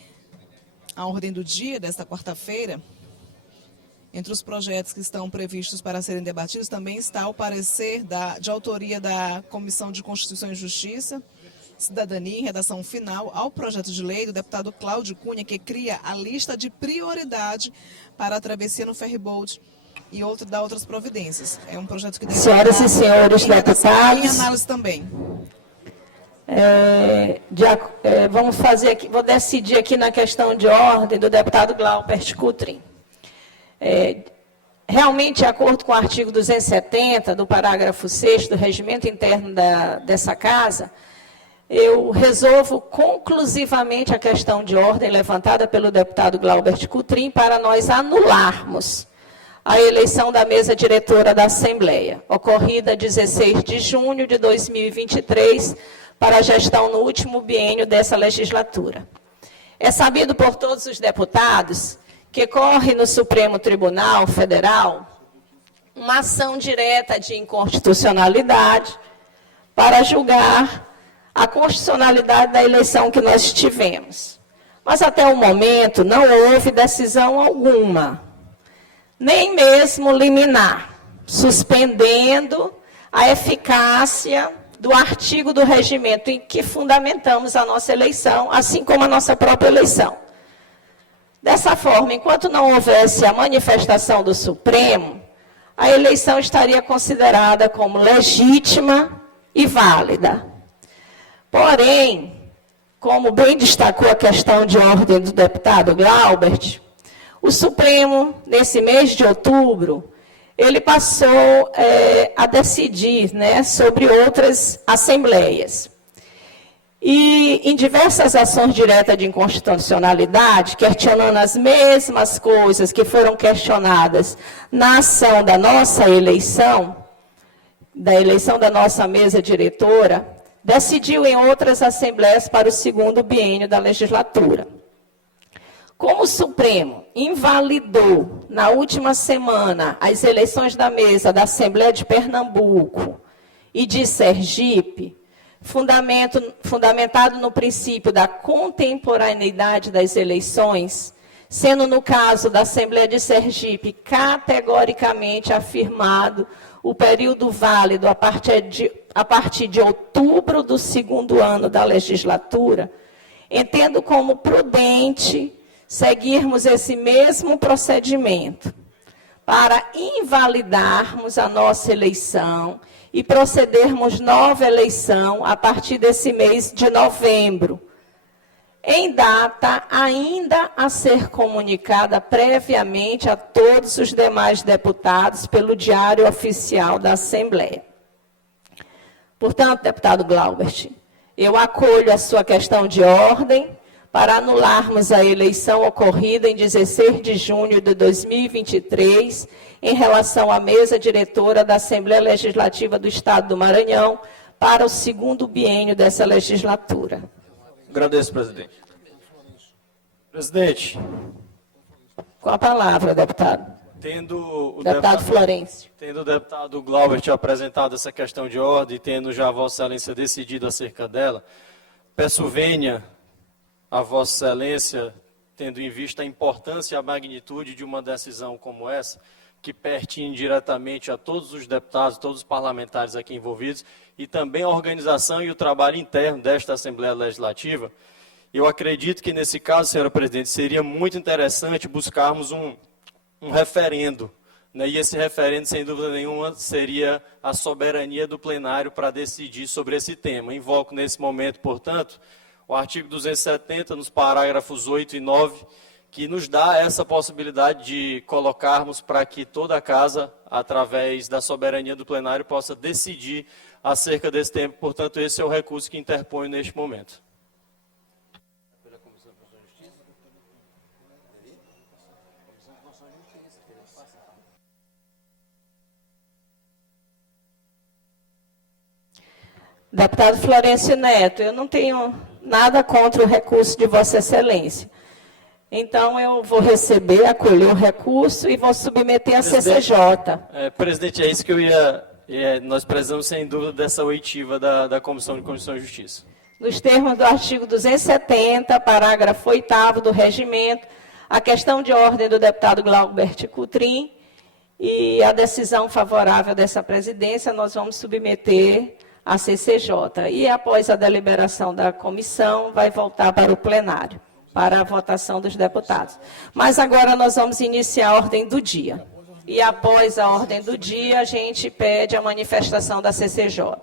a ordem do dia desta quarta-feira. Entre os projetos que estão previstos para serem debatidos também está o parecer de autoria da Comissão de Constituição e Justiça, Cidadania e Redação Final ao projeto de lei do deputado Cláudio Cunha, que cria a lista de prioridade para a travessia no ferryboat e dá outras providências. É um projeto que deve Senhoras e senhores deputados, em análise também. Vamos fazer aqui, vou decidir aqui na questão de ordem do deputado Glaubert Cutrim. Realmente, de acordo com o artigo 270 do parágrafo 6º do regimento interno dessa casa, eu resolvo conclusivamente a questão de ordem levantada pelo deputado Glaubert Cutrim para nós anularmos a eleição da mesa diretora da Assembleia, ocorrida 16 de junho de 2023, para a gestão no último biênio dessa legislatura. É sabido por todos os deputados que corre no Supremo Tribunal Federal uma ação direta de inconstitucionalidade para julgar a constitucionalidade da eleição que nós tivemos. Mas até o momento não houve decisão alguma, nem mesmo liminar, suspendendo a eficácia do artigo do regimento em que fundamentamos a nossa eleição, assim como a nossa própria eleição. Dessa forma, enquanto não houvesse a manifestação do Supremo, a eleição estaria considerada como legítima e válida. Porém, como bem destacou a questão de ordem do deputado Glaubert, o Supremo, nesse mês de outubro, ele passou a decidir, sobre outras assembleias. E em diversas ações diretas de inconstitucionalidade, questionando as mesmas coisas que foram questionadas na ação da nossa eleição, da eleição da nossa mesa diretora, decidiu em outras assembleias para o segundo biênio da legislatura. Como o Supremo invalidou na última semana as eleições da mesa da Assembleia de Pernambuco e de Sergipe, fundamentado no princípio da contemporaneidade das eleições, sendo no caso da Assembleia de Sergipe categoricamente afirmado o período válido a partir de outubro do segundo ano da legislatura, entendo como prudente seguirmos esse mesmo procedimento para invalidarmos a nossa eleição e procedermos nova eleição a partir desse mês de novembro, em data ainda a ser comunicada previamente a todos os demais deputados pelo Diário Oficial da Assembleia. Portanto, deputado Glaubert, eu acolho a sua questão de ordem para anularmos a eleição ocorrida em 16 de junho de 2023, em relação à mesa diretora da Assembleia Legislativa do Estado do Maranhão, para o segundo biênio dessa legislatura. Agradeço, presidente. Presidente. Com a palavra, deputado. Tendo o deputado Florencio. Tendo o deputado Glaubert apresentado essa questão de ordem e tendo já a Vossa Excelência decidido acerca dela, peço vênia a Vossa Excelência, tendo em vista a importância e a magnitude de uma decisão como essa, que pertine diretamente a todos os deputados, todos os parlamentares aqui envolvidos, e também a organização e o trabalho interno desta Assembleia Legislativa. Eu acredito que, nesse caso, senhora presidente, seria muito interessante buscarmos um referendo, e esse referendo, sem dúvida nenhuma, seria a soberania do plenário para decidir sobre esse tema. Invoco, nesse momento, portanto, o artigo 270, nos parágrafos 8 e 9, que nos dá essa possibilidade de colocarmos para que toda a casa, através da soberania do plenário, possa decidir acerca desse tema. Portanto, esse é o recurso que interponho neste momento. Deputado Florencio Neto, eu não tenho nada contra o recurso de Vossa Excelência. Então, eu vou receber, acolher o recurso e vou submeter à CCJ. Presidente, é isso que eu nós precisamos, sem dúvida, dessa oitiva da Comissão de Constituição e Justiça. nos termos do artigo 270, parágrafo 8º do regimento, a questão de ordem do deputado Glaubert Coutrin e a decisão favorável dessa presidência nós vamos submeter à CCJ. E após a deliberação da comissão, vai voltar para o plenário, para a votação dos deputados. Mas agora nós vamos iniciar a ordem do dia. E após a ordem do dia, a gente pede a manifestação da CCJ.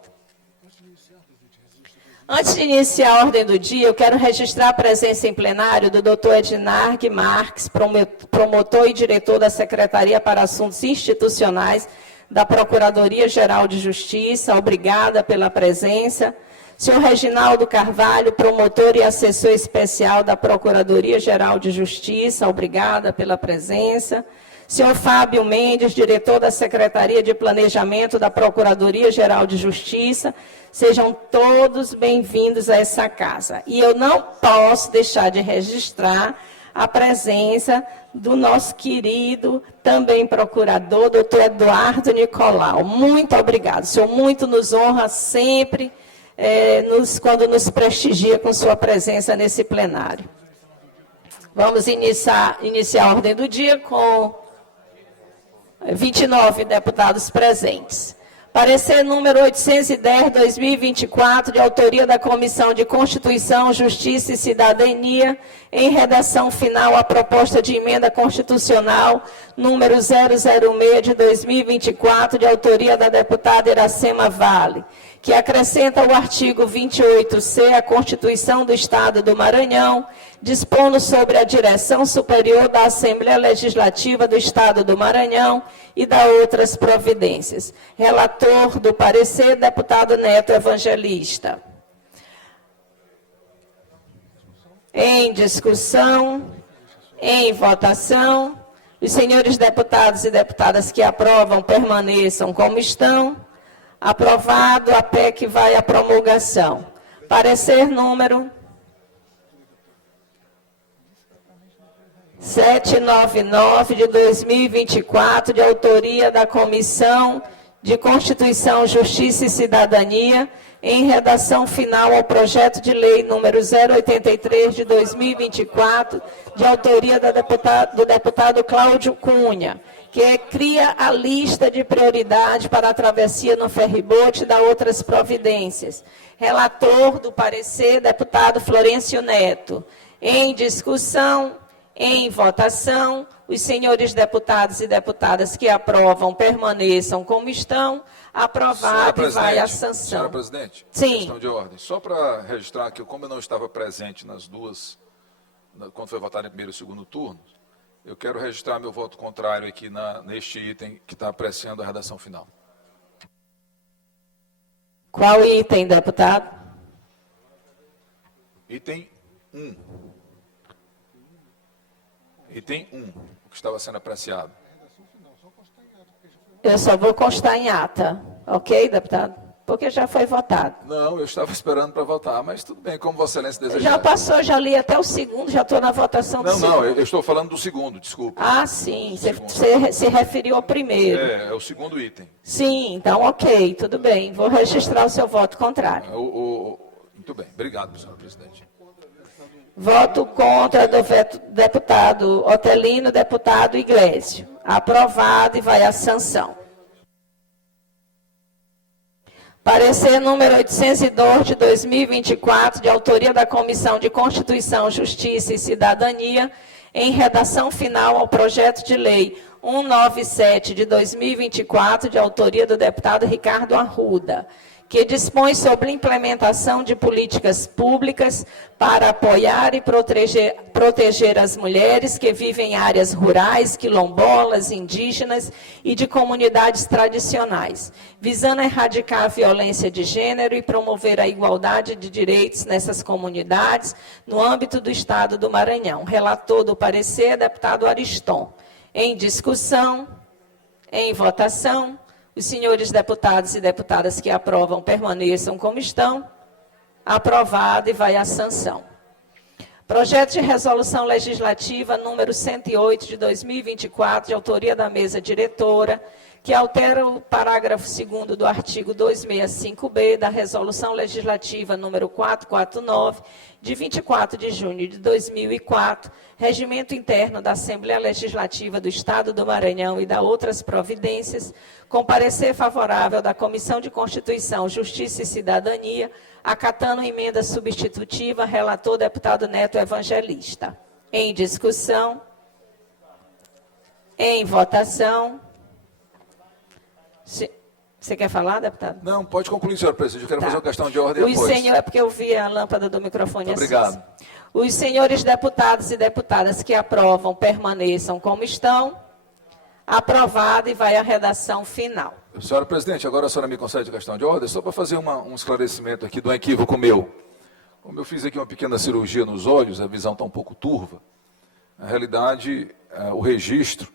Antes de iniciar a ordem do dia, eu quero registrar a presença em plenário do Dr. Ednarg Marques, promotor e diretor da Secretaria para Assuntos Institucionais da Procuradoria-Geral de Justiça. Obrigada pela presença. Senhor Reginaldo Carvalho, promotor e assessor especial da Procuradoria-Geral de Justiça. Obrigada pela presença. Senhor Fábio Mendes, diretor da Secretaria de Planejamento da Procuradoria-Geral de Justiça, sejam todos bem-vindos a essa casa. E eu não posso deixar de registrar a presença do nosso querido, também procurador, doutor Eduardo Nicolau. Muito obrigado. O senhor muito nos honra sempre, quando nos prestigia com sua presença nesse plenário. Vamos iniciar a ordem do dia com 29 deputados presentes. Parecer número 810/2024, de autoria da Comissão de Constituição, Justiça e Cidadania, em redação final à proposta de emenda constitucional número 006/2024, de autoria da deputada Iracema Vale, que acrescenta o artigo 28C à Constituição do Estado do Maranhão, dispondo sobre a direção superior da Assembleia Legislativa do Estado do Maranhão e da outras providências. Relator do parecer, deputado Neto Evangelista. Em discussão, em votação, os senhores deputados e deputadas que aprovam permaneçam como estão. Aprovado, a PEC vai à promulgação. Parecer número 799/2024, de autoria da Comissão de Constituição, Justiça e Cidadania, em redação final ao projeto de lei número 083/2024, de autoria do deputado Cláudio Cunha, que cria a lista de prioridade para a travessia no ferribote e da outras providências. Relator do parecer, deputado Florencio Neto. Em discussão, em votação, os senhores deputados e deputadas que aprovam permaneçam como estão. Aprovado e vai à sanção. Senhora Presidente, sim. Questão de ordem. Só para registrar que, como eu não estava presente nas duas, quando foi votado em primeiro e segundo turno, eu quero registrar meu voto contrário aqui neste item que está apreciando a redação final. Qual item, deputado? Item 1. Item 1, o que estava sendo apreciado. Eu só vou constar em ata, ok, deputado? Porque já foi votado. Não, eu estava esperando para votar, mas tudo bem, como Vossa Excelência desejar. Já passou, já li até o segundo, já estou na votação do segundo. Não, eu estou falando do segundo, desculpa. Ah, sim, você se referiu ao primeiro. É o segundo item. Sim, então ok, tudo bem. Vou registrar o seu voto contrário. Muito bem, obrigado, senhora Presidente. Voto contra do deputado Otelino, deputado Iglesias. Aprovado e vai à sanção. Parecer número 802/2024, de autoria da Comissão de Constituição, Justiça e Cidadania, em redação final ao projeto de lei 197/2024, de autoria do deputado Ricardo Arruda, que dispõe sobre a implementação de políticas públicas para apoiar e proteger as mulheres que vivem em áreas rurais, quilombolas, indígenas e de comunidades tradicionais, visando erradicar a violência de gênero e promover a igualdade de direitos nessas comunidades no âmbito do Estado do Maranhão. Relator do parecer, deputado Ariston. Em discussão, em votação, os senhores deputados e deputadas que aprovam permaneçam como estão. Aprovado e vai à sanção. Projeto de resolução legislativa número 108/2024, de autoria da mesa diretora, que altera o parágrafo 2º do artigo 265b da Resolução Legislativa número 449, de 24 de junho de 2004, Regimento Interno da Assembleia Legislativa do Estado do Maranhão e da outras providências, com parecer favorável da Comissão de Constituição, Justiça e Cidadania, acatando emenda substitutiva, relator deputado Neto Evangelista. Em discussão. Em votação. Você quer falar, deputado? Não, pode concluir, senhor presidente. Eu quero fazer uma questão de ordem depois. É porque eu vi a lâmpada do microfone acesa. Obrigado. Os senhores deputados e deputadas que aprovam permaneçam como estão. Aprovado, e vai a redação final. Senhora presidente, agora a senhora me concede a questão de ordem, só para fazer um esclarecimento aqui do equívoco meu. Como eu fiz aqui uma pequena cirurgia nos olhos, a visão está um pouco turva. Na realidade, o registro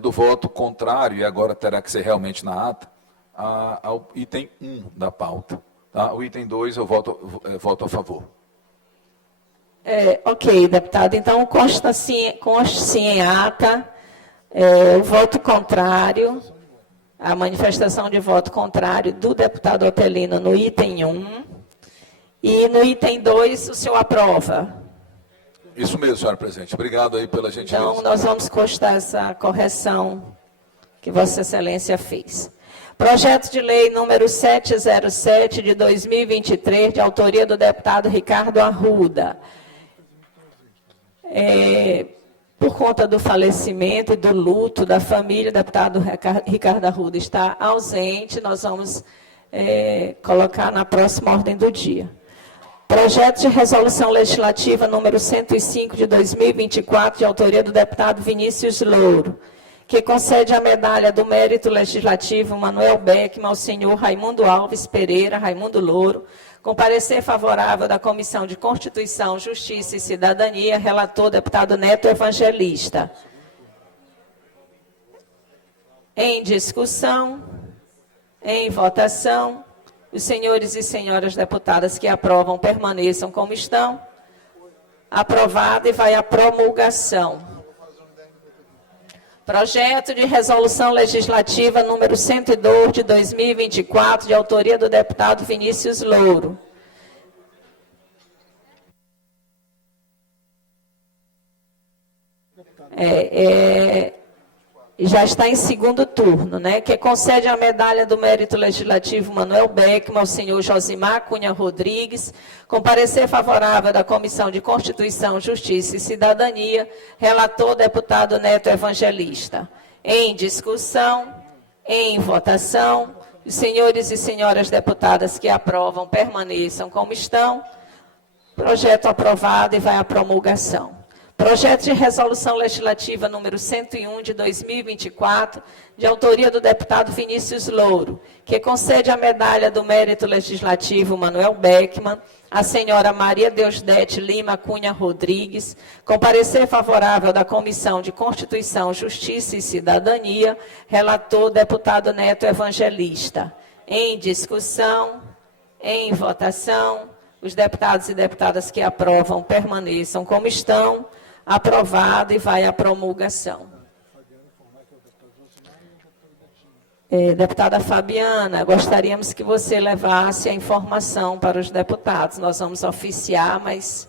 do voto contrário, e agora terá que ser realmente na ata, ao item 1 da pauta. Tá? O item 2 eu voto a favor. Ok, deputado. Então, consta sim em ata o voto contrário, a manifestação de voto contrário do deputado Otelino no item 1. E no item 2, o senhor aprova? Isso mesmo, senhora presidente. Obrigado aí pela gentileza. Então, nós vamos constar essa correção que Vossa Excelência fez. Projeto de lei número 707 de 2023, de autoria do deputado Ricardo Arruda. Por conta do falecimento e do luto da família, o deputado Ricardo Arruda está ausente, nós vamos colocar na próxima ordem do dia. Projeto de resolução legislativa número 105 de 2024, de autoria do deputado Vinícius Louro, que concede a medalha do mérito legislativo Manuel Beckmann ao senhor Raimundo Alves Pereira, Raimundo Louro, com parecer favorável da Comissão de Constituição, Justiça e Cidadania, relator deputado Neto Evangelista. Em discussão, em votação, os senhores e senhoras deputadas que aprovam permaneçam como estão. Aprovado, e vai à promulgação. Projeto de resolução legislativa número 102 de 2024, de autoria do deputado Vinícius Louro. Já está em segundo turno, né? Que concede a medalha do mérito legislativo Manuel Beckmann ao senhor Josimar Cunha Rodrigues, com parecer favorável da Comissão de Constituição, Justiça e Cidadania, relator deputado Neto Evangelista. Em discussão, em votação, os senhores e senhoras deputadas que aprovam permaneçam como estão. Projeto aprovado, e vai à promulgação. Projeto de resolução legislativa número 101 de 2024, de autoria do deputado Vinícius Louro, que concede a medalha do mérito legislativo Manuel Beckmann à senhora Maria Deusdete Lima Cunha Rodrigues, com parecer favorável da Comissão de Constituição, Justiça e Cidadania, relator deputado Neto Evangelista. Em discussão, em votação, os deputados e deputadas que aprovam permaneçam como estão. Aprovado, e vai à promulgação. Deputada Fabiana, gostaríamos que você levasse a informação para os deputados. Nós vamos oficiar, mas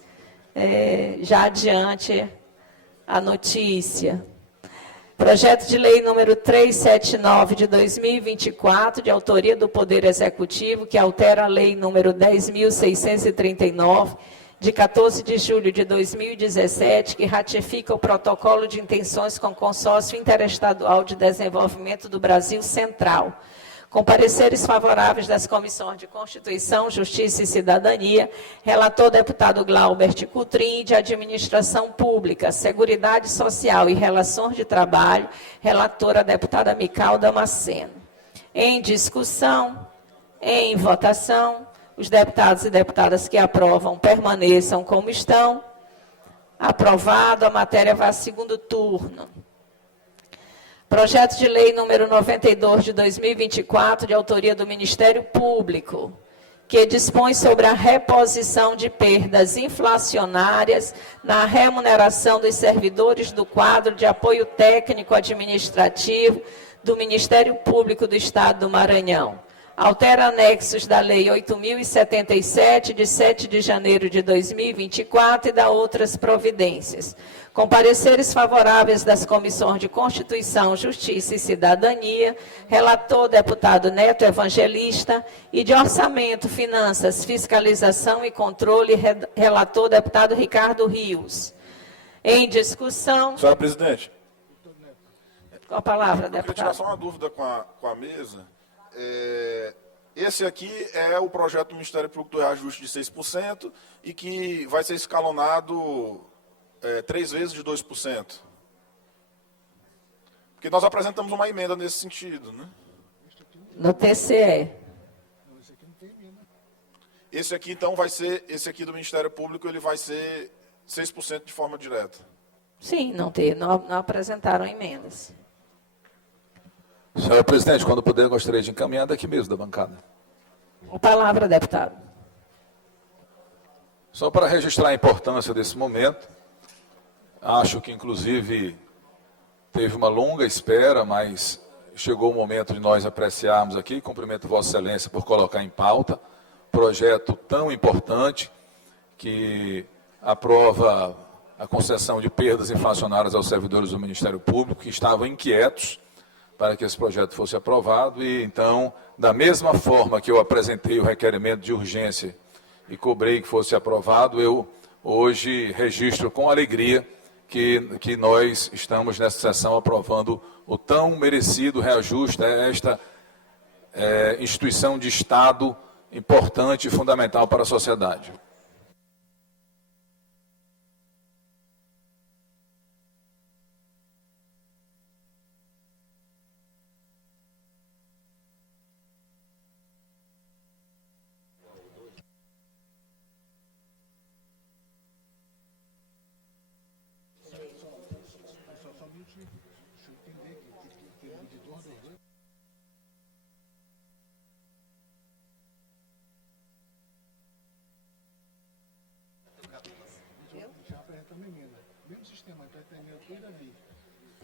já adiante a notícia. Projeto de lei número 379 de 2024, de autoria do Poder Executivo, que altera a lei número 10.639, de 14 de julho de 2017, que ratifica o protocolo de intenções com o Consórcio Interestadual de Desenvolvimento do Brasil Central, com pareceres favoráveis das Comissões de Constituição, Justiça e Cidadania, relator deputado Glaubert Coutrin, de Administração Pública, Seguridade Social e Relações de Trabalho, relatora deputada Mical Damasceno. Em discussão, em votação, os deputados e deputadas que aprovam permaneçam como estão. Aprovado, a matéria vai a segundo turno. Projeto de lei número 92 de 2024, de autoria do Ministério Público, que dispõe sobre a reposição de perdas inflacionárias na remuneração dos servidores do quadro de apoio técnico administrativo do Ministério Público do Estado do Maranhão. Altera anexos da Lei 8.077, de 7 de janeiro de 2024, e dá outras providências. Com pareceres favoráveis das comissões de Constituição, Justiça e Cidadania, relator deputado Neto Evangelista, e de Orçamento, Finanças, Fiscalização e Controle, relator deputado Ricardo Rios. Em discussão... Senhora presidente. Com a palavra, Eu queria deputado. tirar só uma dúvida com a mesa. Esse aqui é o projeto do Ministério Público do reajuste de 6% e que vai ser escalonado 3 vezes de 2%. Porque nós apresentamos uma emenda nesse sentido, né? No TCE. Esse aqui, então, vai ser, esse aqui do Ministério Público, ele vai ser 6% de forma direta. Sim, não apresentaram emendas. Senhora presidente, quando puder, eu gostaria de encaminhar daqui mesmo, da bancada. Com a palavra, deputado. Só para registrar a importância desse momento, acho que, inclusive, teve uma longa espera, mas chegou o momento de nós apreciarmos aqui. Cumprimento Vossa Excelência por colocar em pauta projeto tão importante que aprova a concessão de perdas inflacionárias aos servidores do Ministério Público, que estavam inquietos para que esse projeto fosse aprovado. E, então, da mesma forma que eu apresentei o requerimento de urgência e cobrei que fosse aprovado, eu hoje registro com alegria que nós estamos nessa sessão aprovando o tão merecido reajuste a esta instituição de Estado importante e fundamental para a sociedade.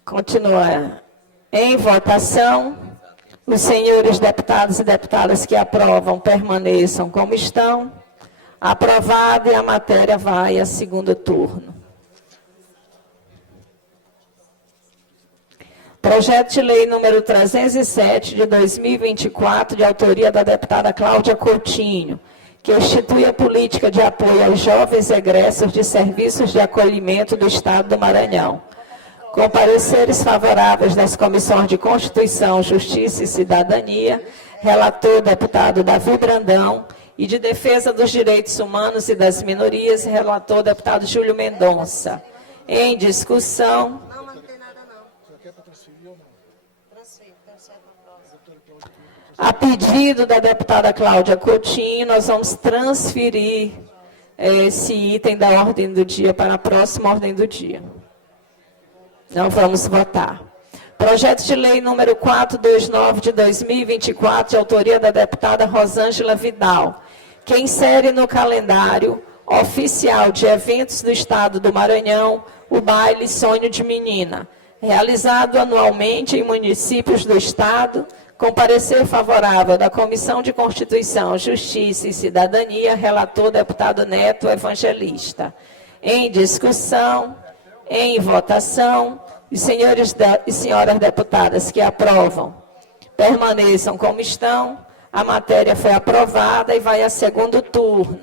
Continua em votação. Os senhores deputados e deputadas que aprovam permaneçam como estão. Aprovado, e a matéria vai a segundo turno. Projeto de lei número 307 de 2024, de autoria da deputada Cláudia Coutinho, que institui a política de apoio aos jovens egressos de serviços de acolhimento do Estado do Maranhão. Com pareceres favoráveis das comissões de Constituição, Justiça e Cidadania, relator deputado Davi Brandão, e de Defesa dos Direitos Humanos e das Minorias, relator deputado Júlio Mendonça. Em discussão... A pedido da deputada Cláudia Coutinho, nós vamos transferir esse item da ordem do dia para a próxima ordem do dia. Não vamos votar. Projeto de lei número 429 de 2024, de autoria da deputada Rosângela Vidal, que insere no calendário oficial de eventos do Estado do Maranhão o baile Sonho de Menina, realizado anualmente em municípios do Estado, com parecer favorável da Comissão de Constituição, Justiça e Cidadania, relator deputado Neto Evangelista. Em discussão, em votação, os senhores e senhoras deputadas que aprovam, permaneçam como estão. A matéria foi aprovada e vai a segundo turno.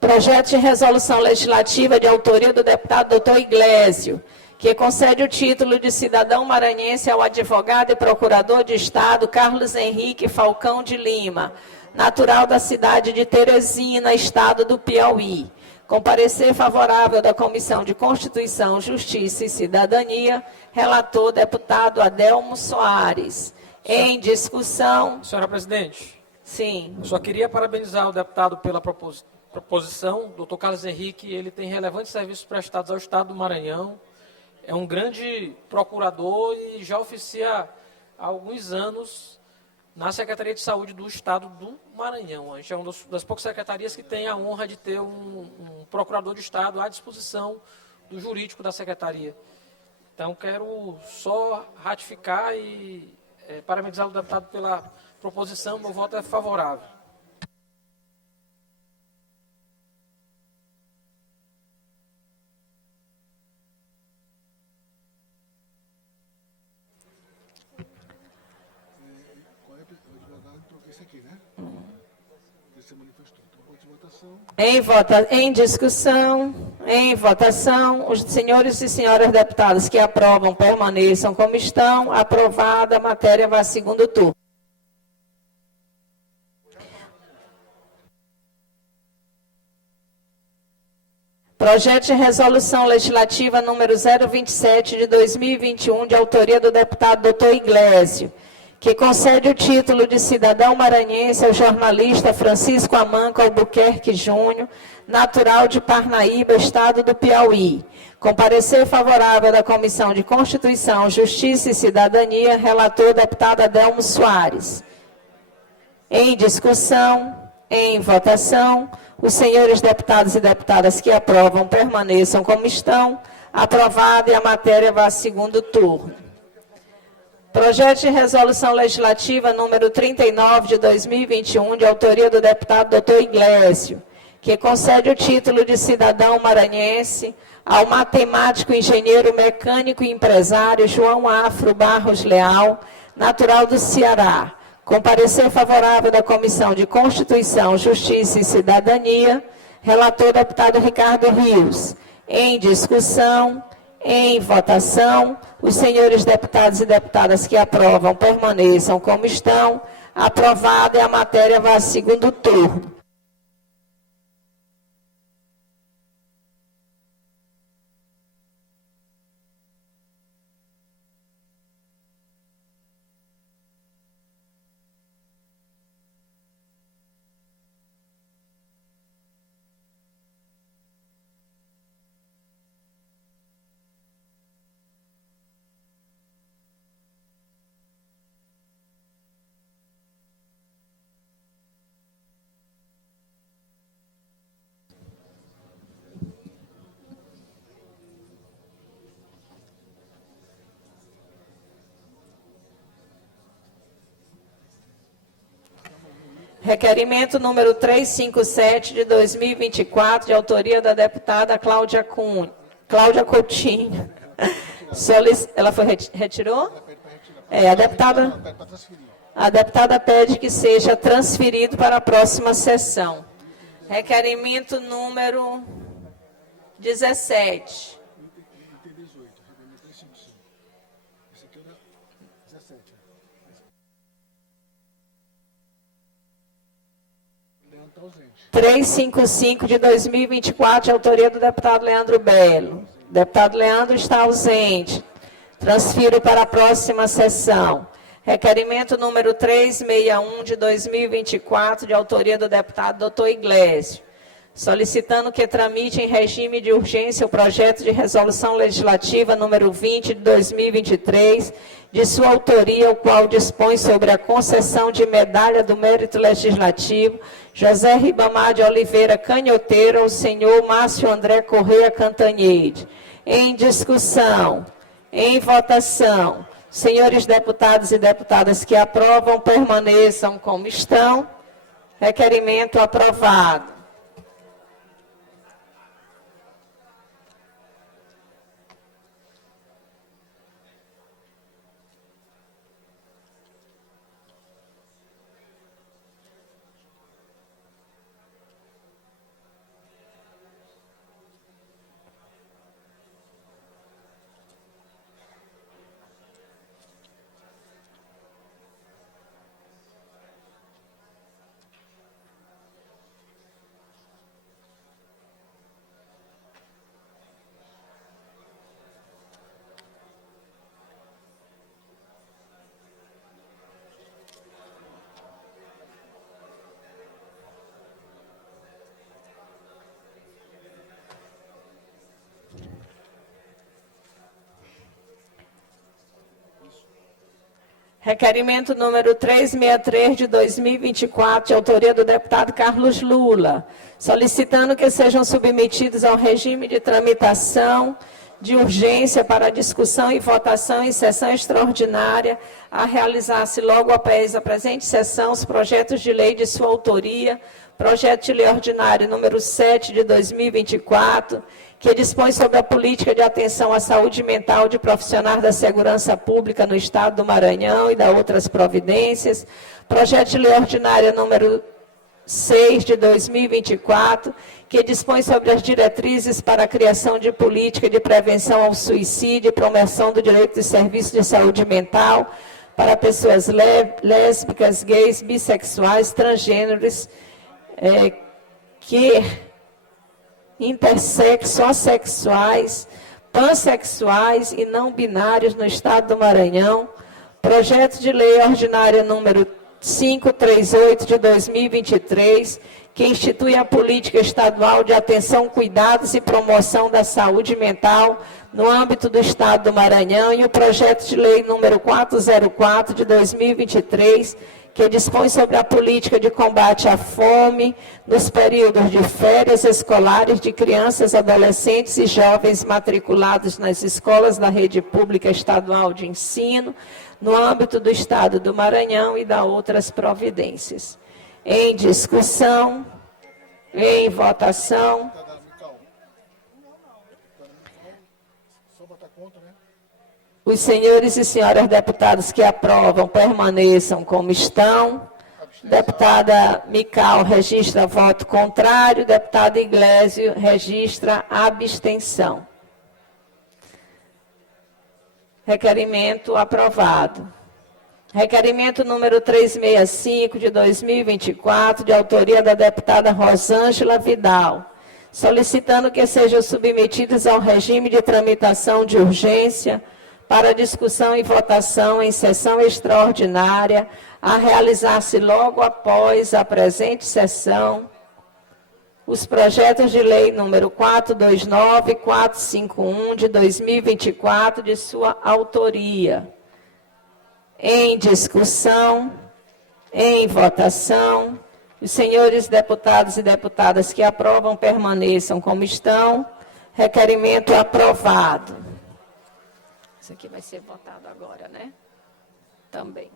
Projeto de resolução legislativa de autoria do deputado Dr. Iglesio, que concede o título de cidadão maranhense ao advogado e procurador de Estado Carlos Henrique Falcão de Lima, natural da cidade de Teresina, Estado do Piauí. Com parecer favorável da Comissão de Constituição, Justiça e Cidadania, relator deputado Adelmo Soares. Em discussão... Senhora presidente. Sim. Eu só queria parabenizar o deputado pela proposição. Doutor Carlos Henrique, ele tem relevantes serviços prestados ao Estado do Maranhão. É um grande procurador e já oficia há alguns anos na Secretaria de Saúde do Estado do Maranhão. A gente é uma das poucas secretarias que tem a honra de ter um procurador de Estado à disposição do jurídico da Secretaria. Então, quero só ratificar e parabenizar o deputado pela proposição. Meu voto é favorável. Em discussão, em votação, os senhores e senhoras deputadas que aprovam permaneçam como estão. Aprovada, a matéria vai a segundo turno. Projeto de resolução legislativa número 027 de 2021, de autoria do deputado Dr. Iglesio, que concede o título de cidadão maranhense ao jornalista Francisco Amanco Albuquerque Júnior, natural de Parnaíba, estado do Piauí. Com parecer favorável da Comissão de Constituição, Justiça e Cidadania, relator deputado Adelmo Soares. Em discussão, em votação, os senhores deputados e deputadas que aprovam permaneçam como estão. Aprovado, e a matéria vai a segundo turno. Projeto de resolução legislativa número 39 de 2021, de autoria do deputado Dr. Iglesio, que concede o título de cidadão maranhense ao matemático, engenheiro mecânico e empresário João Afro Barros Leal, natural do Ceará. Com parecer favorável da Comissão de Constituição, Justiça e Cidadania, relator deputado Ricardo Rios. Em discussão, em votação, os senhores deputados e deputadas que aprovam permaneçam como estão. Aprovada, e a matéria vai a segundo turno. Requerimento número 357 de 2024, de autoria da deputada Cláudia Coutinho. Ela foi retirou? A deputada pede que seja transferido para a próxima sessão. Requerimento número 17. Ausente. 355 de 2024, de autoria do deputado Leandro Belo. O deputado Leandro está ausente. Transfiro para a próxima sessão. Requerimento número 361 de 2024, de autoria do deputado Dr. Iglesio, solicitando que tramite em regime de urgência o projeto de resolução legislativa número 20 de 2023, de sua autoria, o qual dispõe sobre a concessão de medalha do mérito legislativo José Ribamar de Oliveira Canhoteiro ao senhor Márcio André Correia Cantanhede. Em discussão, em votação, senhores deputados e deputadas que aprovam, permaneçam como estão. Requerimento aprovado. Requerimento número 363 de 2024, de autoria do deputado Carlos Lula, solicitando que sejam submetidos ao regime de tramitação de urgência para discussão e votação em sessão extraordinária, a realizar-se logo após a presente sessão os projetos de lei de sua autoria, projeto de lei ordinário número 7 de 2024, que dispõe sobre a política de atenção à saúde mental de profissionais da segurança pública no Estado do Maranhão e da outras providências, projeto de lei ordinária número 6 de 2024, que dispõe sobre as diretrizes para a criação de política de prevenção ao suicídio e promoção do direito de serviço de saúde mental para pessoas lésbicas, gays, bissexuais, transgêneros, intersexo, assexuais, pansexuais e não binários no Estado do Maranhão, projeto de lei ordinária número 538 de 2023, que institui a política estadual de atenção, cuidados e promoção da saúde mental no âmbito do Estado do Maranhão, e o projeto de lei número 404 de 2023, que dispõe sobre a política de combate à fome nos períodos de férias escolares de crianças, adolescentes e jovens matriculados nas escolas da rede pública estadual de ensino, no âmbito do Estado do Maranhão e da outras providências. Em discussão, em votação. Os senhores e senhoras deputados que aprovam permaneçam como estão. Deputada Mical registra voto contrário. Deputado Iglesio registra abstenção. Requerimento aprovado. Requerimento número 365 de 2024, de autoria da deputada Rosângela Vidal, solicitando que sejam submetidos ao regime de tramitação de urgência para discussão e votação em sessão extraordinária, a realizar-se logo após a presente sessão, os projetos de lei número 429 e 451 de 2024, de sua autoria. Em discussão, em votação, os senhores deputados e deputadas que aprovam permaneçam como estão. Requerimento aprovado. Isso aqui vai ser votado agora, né? Também.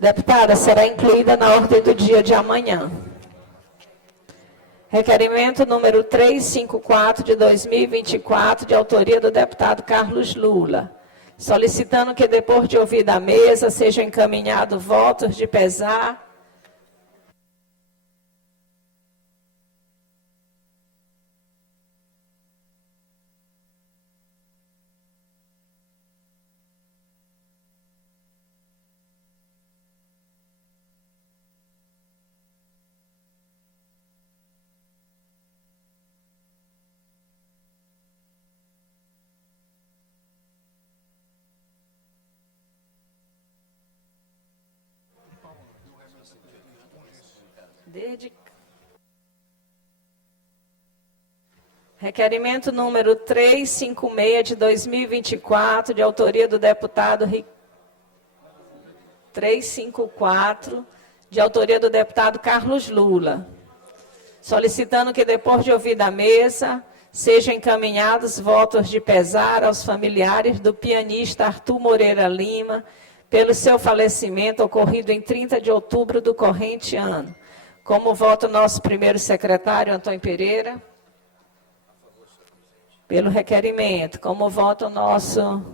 Deputada, será incluída na ordem do dia de amanhã. Requerimento número 354 de 2024, de autoria do deputado Carlos Lula, solicitando que, depois de ouvida a mesa, sejam encaminhados votos de pesar Requerimento número 356 de 2024, de autoria do deputado 354, de autoria do deputado Carlos Lula, solicitando que, depois de ouvida a mesa, sejam encaminhados votos de pesar aos familiares do pianista Arthur Moreira Lima, pelo seu falecimento ocorrido em 30 de outubro do corrente ano. Como vota o nosso primeiro secretário, Antônio Pereira? Pelo requerimento. Como vota o nosso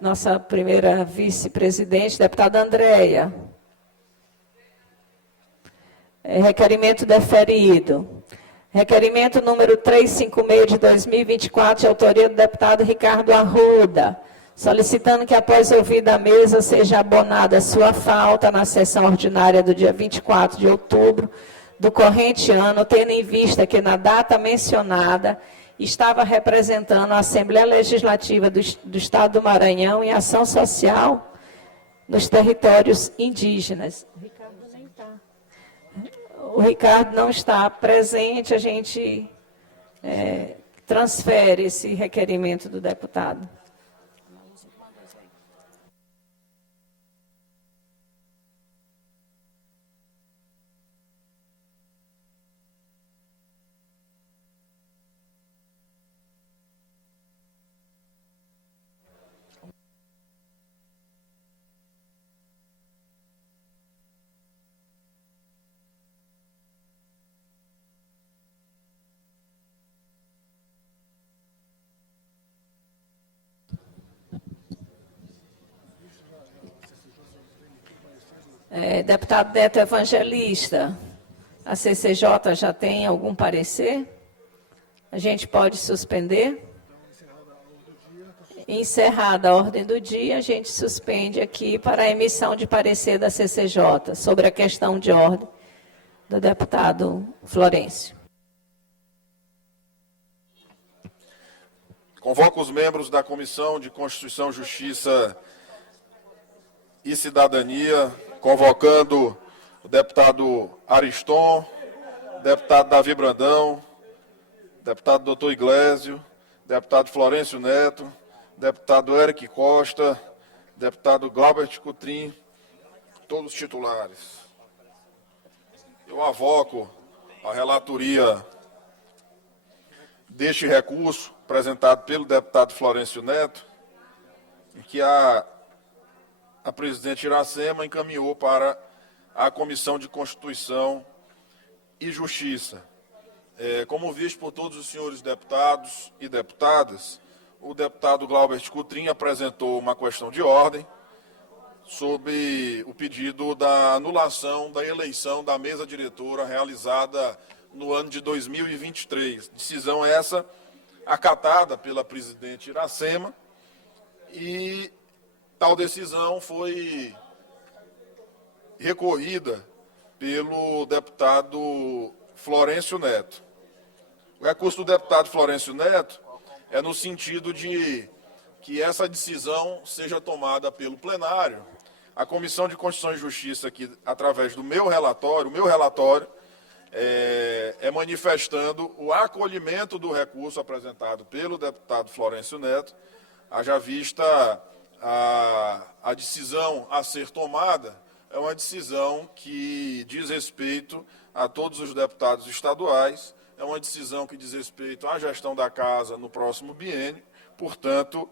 nossa primeira vice-presidente, deputada Andréia? Requerimento deferido. Requerimento número 356 de 2024, de autoria do deputado Ricardo Arruda, solicitando que, após ouvida a mesa, seja abonada a sua falta na sessão ordinária do dia 24 de outubro do corrente ano, tendo em vista que na data mencionada estava representando a Assembleia Legislativa do Estado do Maranhão em ação social nos territórios indígenas. O Ricardo não está presente, a gente transfere esse requerimento do deputado. Deputado Neto Evangelista, a CCJ já tem algum parecer? A gente pode suspender? Encerrada a ordem do dia, a gente suspende aqui para a emissão de parecer da CCJ sobre a questão de ordem do deputado Florencio. Convoco os membros da Comissão de Constituição, Justiça e Cidadania, convocando o deputado Ariston, deputado Davi Brandão, deputado doutor Iglesio, deputado Florencio Neto, deputado Eric Costa, deputado Glaubert Cutrim, todos titulares. Eu avoco a relatoria deste recurso apresentado pelo deputado Florencio Neto, que a presidente Iracema encaminhou para a Comissão de Constituição e Justiça. Como visto por todos os senhores deputados e deputadas, o deputado Glaubert Cutrim apresentou uma questão de ordem sobre o pedido da anulação da eleição da mesa diretora realizada no ano de 2023. Decisão essa acatada pela presidente Iracema, e tal decisão foi recorrida pelo deputado Florencio Neto. O recurso do deputado Florencio Neto é no sentido de que essa decisão seja tomada pelo plenário. A Comissão de Constituição e Justiça, que através do meu relatório, manifestando o acolhimento do recurso apresentado pelo deputado Florencio Neto, haja vista a decisão a ser tomada, é uma decisão que diz respeito a todos os deputados estaduais, é uma decisão que diz respeito à gestão da casa no próximo biênio, portanto,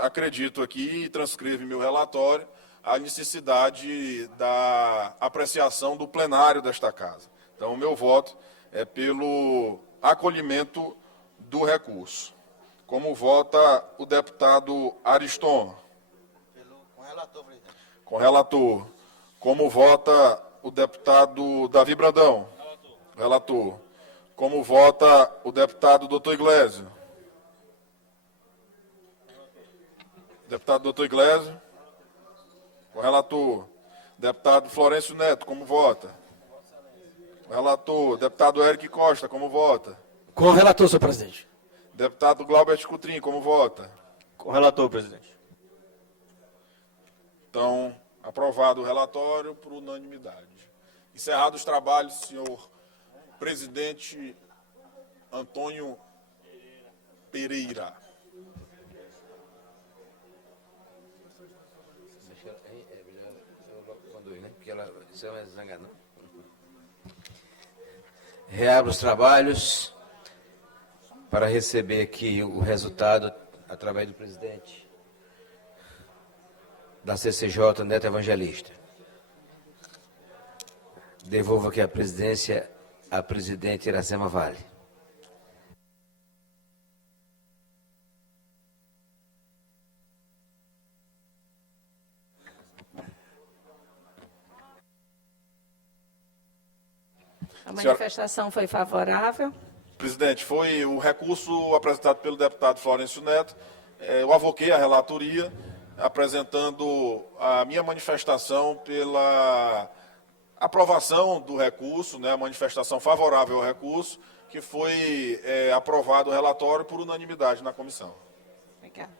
acredito aqui e transcrevo em meu relatório a necessidade da apreciação do plenário desta casa. Então, o meu voto é pelo acolhimento do recurso. Como vota o deputado Ariston? Com relator, presidente. Com relator. Como vota o deputado Davi Brandão? Relator. Como vota o deputado doutor Iglesio? Deputado doutor Iglesio? Com relator. Deputado Florencio Neto, como vota? Com relator. Deputado Eric Costa, como vota? Com o relator, senhor presidente. Deputado Glaubert Cutrim, como vota? Com o relator, presidente. Então, aprovado o relatório por unanimidade. Encerrados os trabalhos, senhor presidente Antônio Pereira. Reabro os trabalhos para receber aqui o resultado através do presidente da CCJ, Neto Evangelista. Devolvo aqui a presidência à presidente Iracema Vale. A manifestação foi favorável? Presidente, foi o recurso apresentado pelo deputado Florencio Neto. Eu avoquei a relatoria, apresentando a minha manifestação pela aprovação do recurso, né, a manifestação favorável ao recurso, que foi aprovado o relatório por unanimidade na comissão. Obrigada.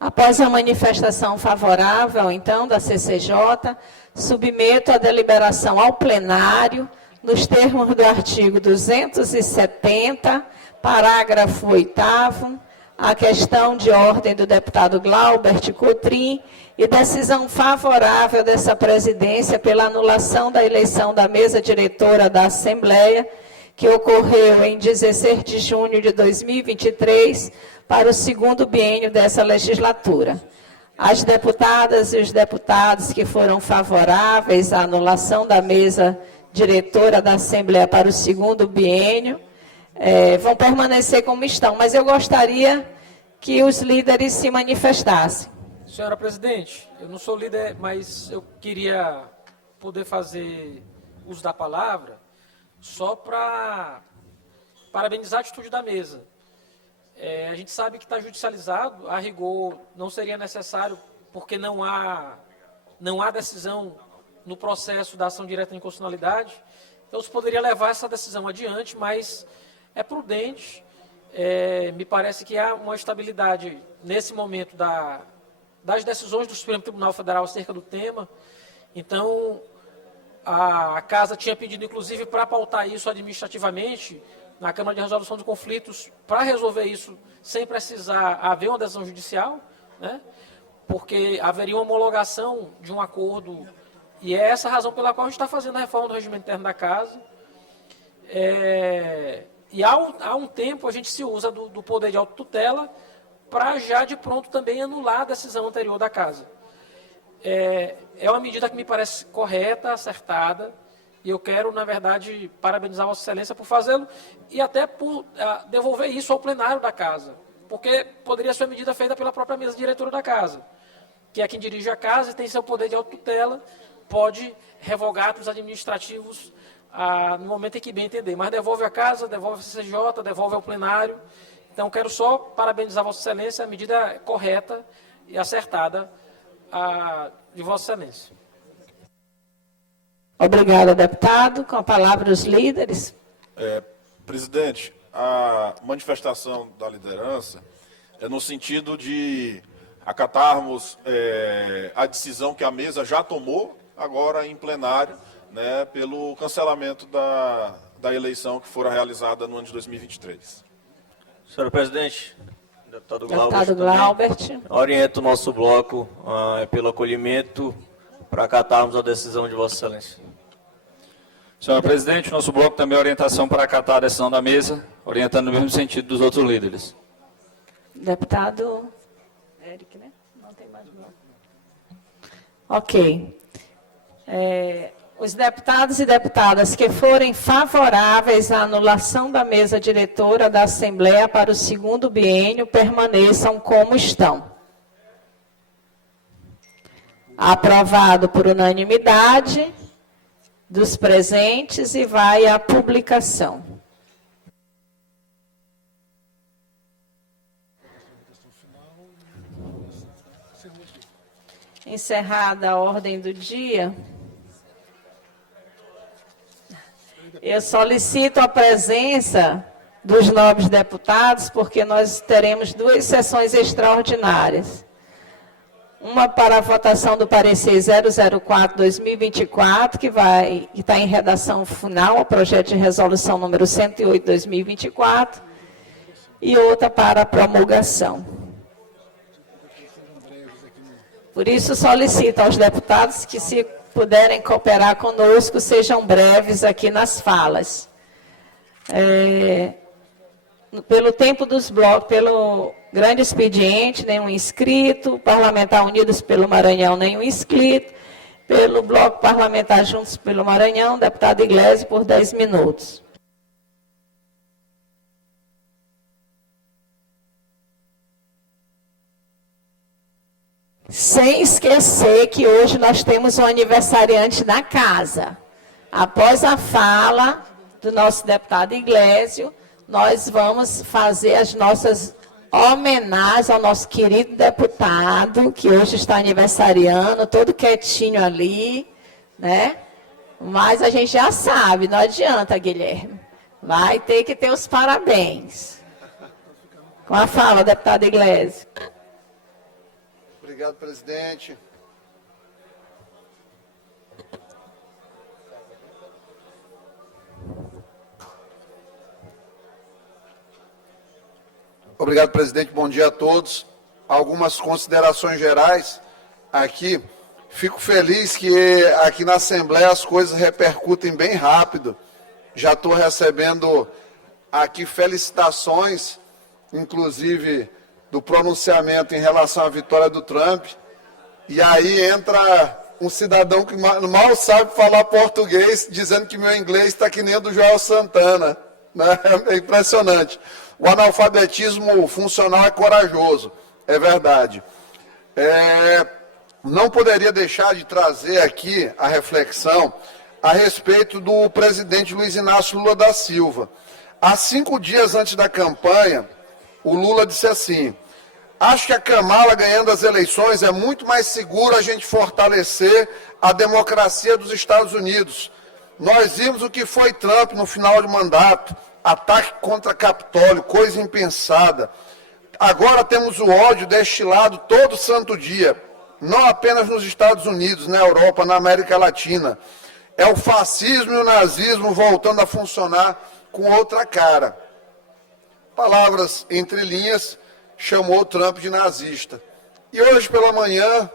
Após a manifestação favorável, então, da CCJ, submeto a deliberação ao plenário, nos termos do artigo 270, parágrafo 8º, a questão de ordem do deputado Glaubert Cotrim e decisão favorável dessa presidência pela anulação da eleição da mesa diretora da Assembleia, que ocorreu em 16 de junho de 2023, para o segundo biênio dessa legislatura. As deputadas e os deputados que foram favoráveis à anulação da mesa diretora da Assembleia para o segundo biênio vão permanecer como estão, mas eu gostaria que os líderes se manifestassem. Senhora presidente, eu não sou líder, mas eu queria poder fazer uso da palavra só para parabenizar a atitude da mesa. A gente sabe que está judicializado, a rigor não seria necessário, porque não há decisão no processo da ação direta de inconstitucionalidade. Então, se poderia levar essa decisão adiante, mas é prudente. Me parece que há uma estabilidade nesse momento das decisões do Supremo Tribunal Federal acerca do tema. Então, a Casa tinha pedido, inclusive, para pautar isso administrativamente na Câmara de Resolução de Conflitos, para resolver isso sem precisar haver uma decisão judicial, né? Porque haveria uma homologação de um acordo, e é essa a razão pela qual a gente está fazendo a reforma do regimento interno da Casa. E há um tempo a gente se usa do poder de autotutela para já de pronto também anular a decisão anterior da Casa. É uma medida que me parece correta, acertada, e eu quero, na verdade, parabenizar Vossa Excelência por fazê-lo e até por devolver isso ao plenário da Casa, porque poderia ser uma medida feita pela própria mesa diretora da Casa, que é quem dirige a Casa e tem seu poder de autotutela, pode revogar atos administrativos no momento em que bem entender, mas devolve à Casa, devolve à CCJ, devolve ao plenário. Então, quero só parabenizar Vossa Excelência, a medida correta e acertada de Vossa Excelência. Obrigada, deputado. Com a palavra os líderes. Presidente, a manifestação da liderança é no sentido de acatarmos a decisão que a mesa já tomou, agora em plenário, né, pelo cancelamento da eleição que fora realizada no ano de 2023. Senhor presidente, deputado Glaubert, oriento o nosso bloco pelo acolhimento para acatarmos a decisão de Vossa Excelência. Senhor presidente, nosso bloco também orientação para acatar a decisão da mesa, orientando no mesmo sentido dos outros líderes. Deputado Eric, né? Não tem mais bloco. Ok. Os deputados e deputadas que forem favoráveis à anulação da mesa diretora da Assembleia para o segundo biênio permaneçam como estão. Aprovado por unanimidade dos presentes e vai à publicação. Encerrada a ordem do dia, eu solicito a presença dos nobres deputados, porque nós teremos 2 sessões extraordinárias. Uma para a votação do parecer 004-2024, que está em redação final, o projeto de resolução número 108-2024, e outra para a promulgação. Por isso, solicito aos deputados que, se puderem cooperar conosco, sejam breves aqui nas falas. Pelo tempo dos blocos, pelo grande expediente, nenhum inscrito, Parlamentar Unidos pelo Maranhão, nenhum inscrito, pelo Bloco Parlamentar Juntos pelo Maranhão, deputado Iglesias, por 10 minutos. Sem esquecer que hoje nós temos um aniversariante na casa. Após a fala do nosso deputado Iglesias, nós vamos fazer as nossas homenagens ao nosso querido deputado, que hoje está aniversariando, todo quietinho ali, né? Mas a gente já sabe, não adianta, Guilherme. Vai ter que ter os parabéns. Com a fala, deputado Iglesias. Obrigado, presidente. Obrigado, presidente. Bom dia a todos. Algumas considerações gerais aqui. Fico feliz que aqui na Assembleia as coisas repercutem bem rápido. Já estou recebendo aqui felicitações, inclusive do pronunciamento em relação à vitória do Trump. E aí entra um cidadão que mal sabe falar português, dizendo que meu inglês está que nem o do Joel Santana. Né? É impressionante. O analfabetismo funcional é corajoso, é verdade. Não poderia deixar de trazer aqui a reflexão a respeito do presidente Luiz Inácio Lula da Silva. Há 5 dias antes da campanha, o Lula disse assim: acho que a Kamala ganhando as eleições é muito mais seguro a gente fortalecer a democracia dos Estados Unidos. Nós vimos o que foi Trump no final de mandato, ataque contra Capitólio, coisa impensada. Agora temos o ódio destilado todo santo dia, não apenas nos Estados Unidos, na Europa, na América Latina. É o fascismo e o nazismo voltando a funcionar com outra cara. Palavras entre linhas, chamou o Trump de nazista. E hoje pela manhã,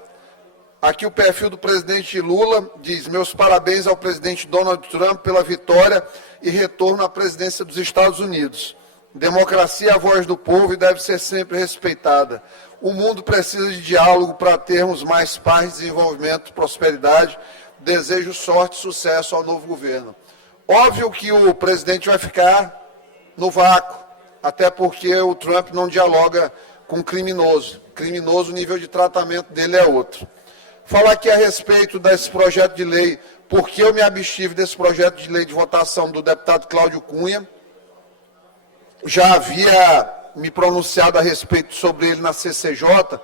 aqui o perfil do presidente Lula diz: meus parabéns ao presidente Donald Trump pela vitória e retorno à presidência dos Estados Unidos. Democracia é a voz do povo e deve ser sempre respeitada. O mundo precisa de diálogo para termos mais paz, desenvolvimento, prosperidade. Desejo sorte e sucesso ao novo governo. Óbvio que o presidente vai ficar no vácuo, até porque o Trump não dialoga com criminoso. Criminoso, o nível de tratamento dele é outro. Falar aqui a respeito desse projeto de lei, porque eu me abstive desse projeto de lei de votação do deputado Cláudio Cunha. Já havia me pronunciado a respeito sobre ele na CCJ,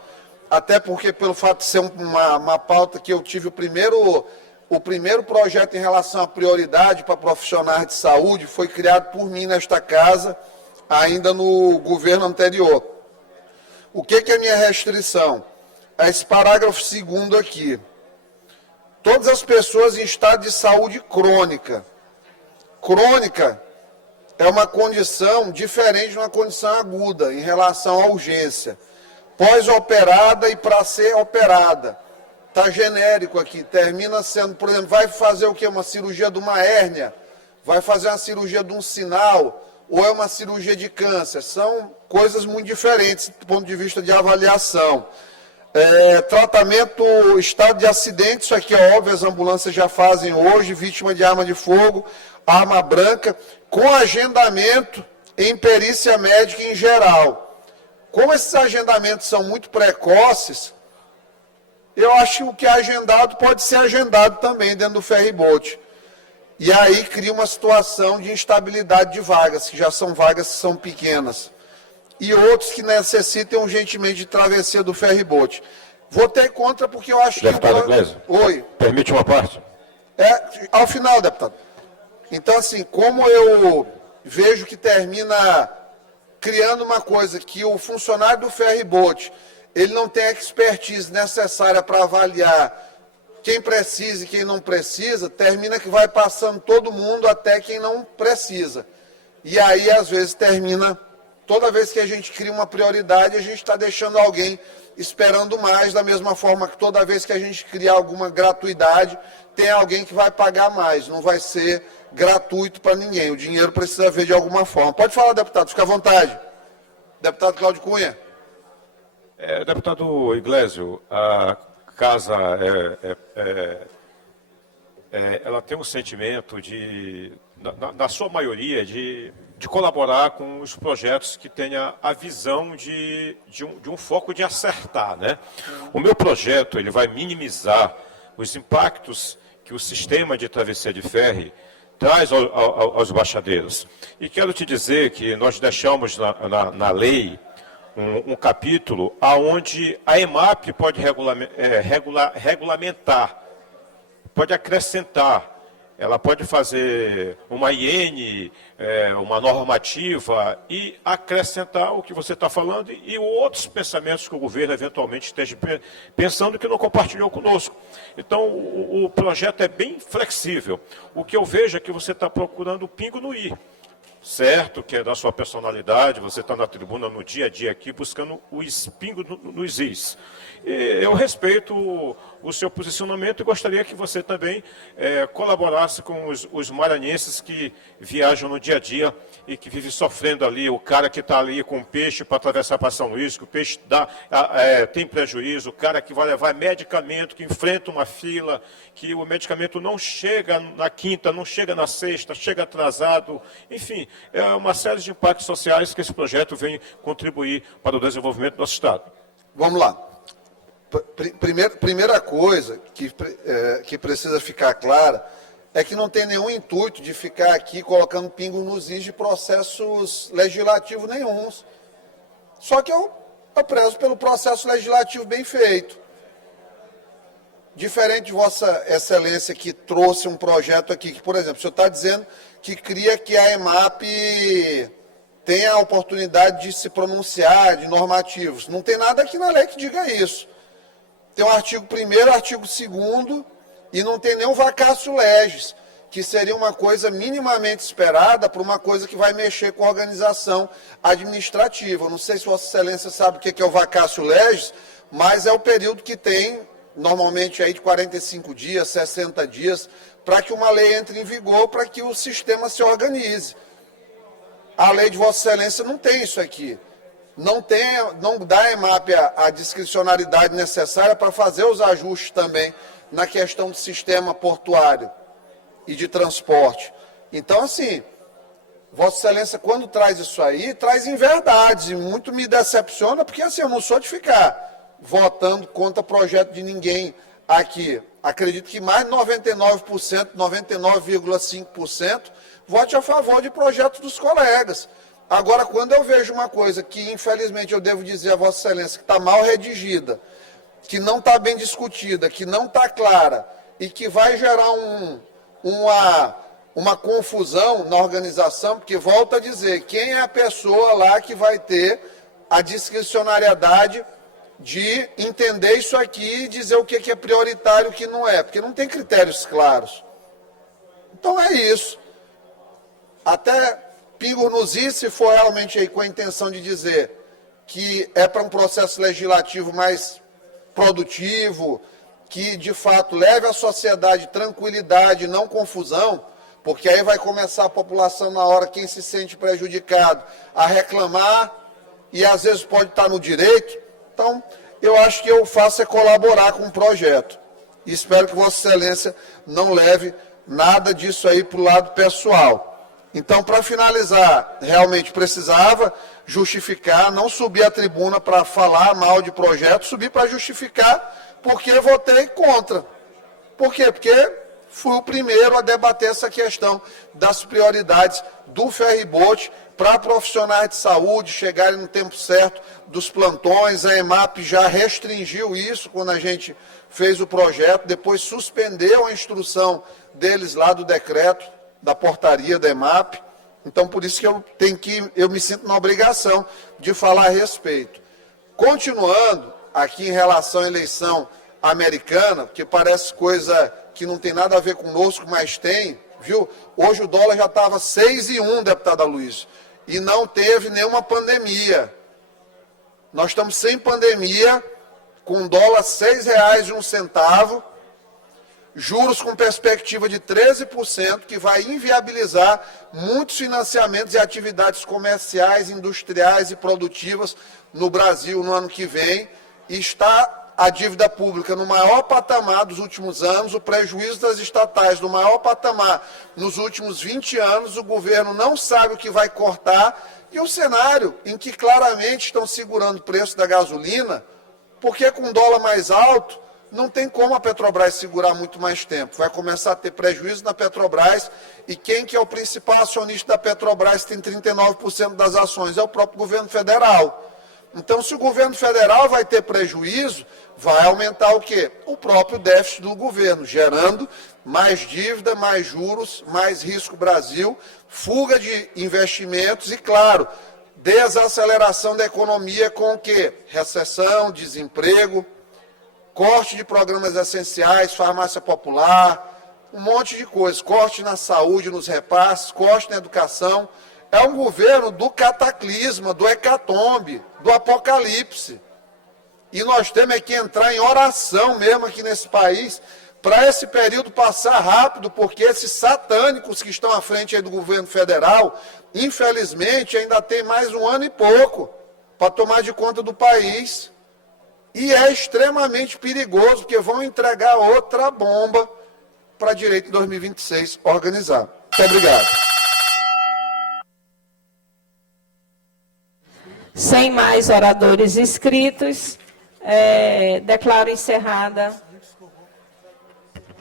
até porque pelo fato de ser uma pauta que eu tive o primeiro projeto em relação à prioridade para profissionais de saúde foi criado por mim nesta casa, ainda no governo anterior. O que é a minha restrição? É esse parágrafo 2º aqui. Todas as pessoas em estado de saúde crônica. Crônica é uma condição diferente de uma condição aguda em relação à urgência. Pós-operada e para ser operada. Está genérico aqui, termina sendo, por exemplo, vai fazer o quê? Uma cirurgia de uma hérnia? Vai fazer uma cirurgia de um sinal? Ou é uma cirurgia de câncer? São coisas muito diferentes do ponto de vista de avaliação. Tratamento, estado de acidente, isso aqui é óbvio, as ambulâncias já fazem hoje, vítima de arma de fogo, arma branca, com agendamento em perícia médica em geral. Como esses agendamentos são muito precoces, eu acho que o que é agendado pode ser agendado também dentro do ferry-boat. E aí cria uma situação de instabilidade de vagas, que já são vagas que são pequenas. E outros que necessitam urgentemente de travessia do ferry-boat. Votei contra porque eu acho Deputado Iglesias, Oi. Permite uma parte? Ao final, deputado. Então, assim, como eu vejo que termina criando uma coisa que o funcionário do ferry-boat, ele não tem a expertise necessária para avaliar quem precisa e quem não precisa, termina que vai passando todo mundo até quem não precisa. E aí, às vezes, termina, toda vez que a gente cria uma prioridade, a gente está deixando alguém esperando mais, da mesma forma que toda vez que a gente cria alguma gratuidade, tem alguém que vai pagar mais, não vai ser gratuito para ninguém, o dinheiro precisa vir de alguma forma. Pode falar, deputado, fica à vontade. Deputado Cláudio Cunha. Deputado Iglesias, a casa ela tem um sentimento de, na sua maioria, de colaborar com os projetos que tenha a visão de um foco de acertar, né? O meu projeto ele vai minimizar os impactos que o sistema de travessia de ferry traz aos baixadeiros. E quero te dizer que nós deixamos na lei um capítulo onde a EMAP pode regulamentar, pode acrescentar ela pode fazer uma IN, uma normativa e acrescentar o que você está falando e outros pensamentos que o governo eventualmente esteja pensando que não compartilhou conosco. Então, o projeto é bem flexível. O que eu vejo é que você está procurando o pingo no i. Certo, que é da sua personalidade, você está na tribuna no dia a dia aqui buscando o espingo nos is. E eu respeito o seu posicionamento e gostaria que você também colaborasse com os maranhenses que viajam no dia a dia e que vivem sofrendo ali, o cara que está ali com peixe para atravessar para São Luís, que o peixe tem prejuízo, o cara que vai levar medicamento, que enfrenta uma fila, que o medicamento não chega na quinta, não chega na sexta, chega atrasado, enfim, é uma série de impactos sociais que esse projeto vem contribuir para o desenvolvimento do nosso Estado. Vamos lá. Primeira coisa que precisa ficar clara é que não tem nenhum intuito de ficar aqui colocando pingo nos is de processos legislativos nenhuns. Só que eu prezo pelo processo legislativo bem feito. Diferente de Vossa Excelência que trouxe um projeto aqui, que, por exemplo, o senhor está dizendo que cria que a EMAP tenha a oportunidade de se pronunciar de normativos. Não tem nada aqui na lei que diga isso. Tem o artigo 1º, artigo 2º, e não tem nem o vacatio legis, que seria uma coisa minimamente esperada para uma coisa que vai mexer com a organização administrativa. Eu não sei se Vossa Excelência sabe o que é o vacatio legis, mas é o período que tem, normalmente, aí de 45 dias, 60 dias, para que uma lei entre em vigor, para que o sistema se organize. A lei de Vossa Excelência não tem isso aqui. Não dá à EMAP a discricionariedade necessária para fazer os ajustes também na questão do sistema portuário e de transporte. Então, assim, Vossa Excelência, quando traz isso aí, traz inverdades, e muito me decepciona, porque assim, eu não sou de ficar votando contra projeto de ninguém aqui. Acredito que mais de 99%, 99,5%, vote a favor de projetos dos colegas. Agora, quando eu vejo uma coisa que, infelizmente, eu devo dizer a Vossa Excelência, que está mal redigida, que não está bem discutida, que não está clara e que vai gerar uma confusão na organização, porque, volto a dizer, quem é a pessoa lá que vai ter a discricionariedade de entender isso aqui e dizer o que é prioritário e o que não é, porque não tem critérios claros. Então, é isso. Até pingo nos is, se for realmente aí com a intenção de dizer que é para um processo legislativo mais produtivo, que de fato leve à sociedade tranquilidade, não confusão, porque aí vai começar a população na hora, quem se sente prejudicado, a reclamar e às vezes pode estar no direito. Então, eu acho que eu faço é colaborar com o projeto. E espero que Vossa Excelência não leve nada disso aí para o lado pessoal. Então, para finalizar, realmente precisava justificar, não subir à tribuna para falar mal de projeto, subir para justificar porque votei contra. Por quê? Porque fui o primeiro a debater essa questão das prioridades do ferryboat para profissionais de saúde chegarem no tempo certo dos plantões. A EMAP já restringiu isso quando a gente fez o projeto, depois suspendeu a instrução deles lá do decreto, da portaria da EMAP. Então, por isso que eu me sinto na obrigação de falar a respeito. Continuando, aqui em relação à eleição americana, que parece coisa que não tem nada a ver conosco, mas tem, viu? Hoje o dólar já estava 6,1, deputada Luiz, e não teve nenhuma pandemia. Nós estamos sem pandemia, com dólar R$ 6,01, juros com perspectiva de 13%, que vai inviabilizar muitos financiamentos e atividades comerciais, industriais e produtivas no Brasil no ano que vem. E está a dívida pública no maior patamar dos últimos anos, o prejuízo das estatais no maior patamar nos últimos 20 anos, o governo não sabe o que vai cortar, e o cenário em que claramente estão segurando o preço da gasolina, porque com dólar mais alto, não tem como a Petrobras segurar muito mais tempo. Vai começar a ter prejuízo na Petrobras, e quem que é o principal acionista da Petrobras, tem 39% das ações, é o próprio governo federal. Então, se o governo federal vai ter prejuízo, vai aumentar o quê? O próprio déficit do governo, gerando mais dívida, mais juros, mais risco Brasil, fuga de investimentos e, claro, desaceleração da economia com o quê? Recessão, desemprego, corte de programas essenciais, farmácia popular, um monte de coisas, corte na saúde, nos repasses, corte na educação. É um governo do cataclisma, do hecatombe, do apocalipse. E nós temos que entrar em oração mesmo aqui nesse país, para esse período passar rápido, porque esses satânicos que estão à frente aí do governo federal, infelizmente, ainda tem mais 1 ano e pouco para tomar de conta do país. E é extremamente perigoso, porque vão entregar outra bomba para a direita em 2026 organizar. Muito obrigado. Sem mais oradores inscritos, declaro encerrada.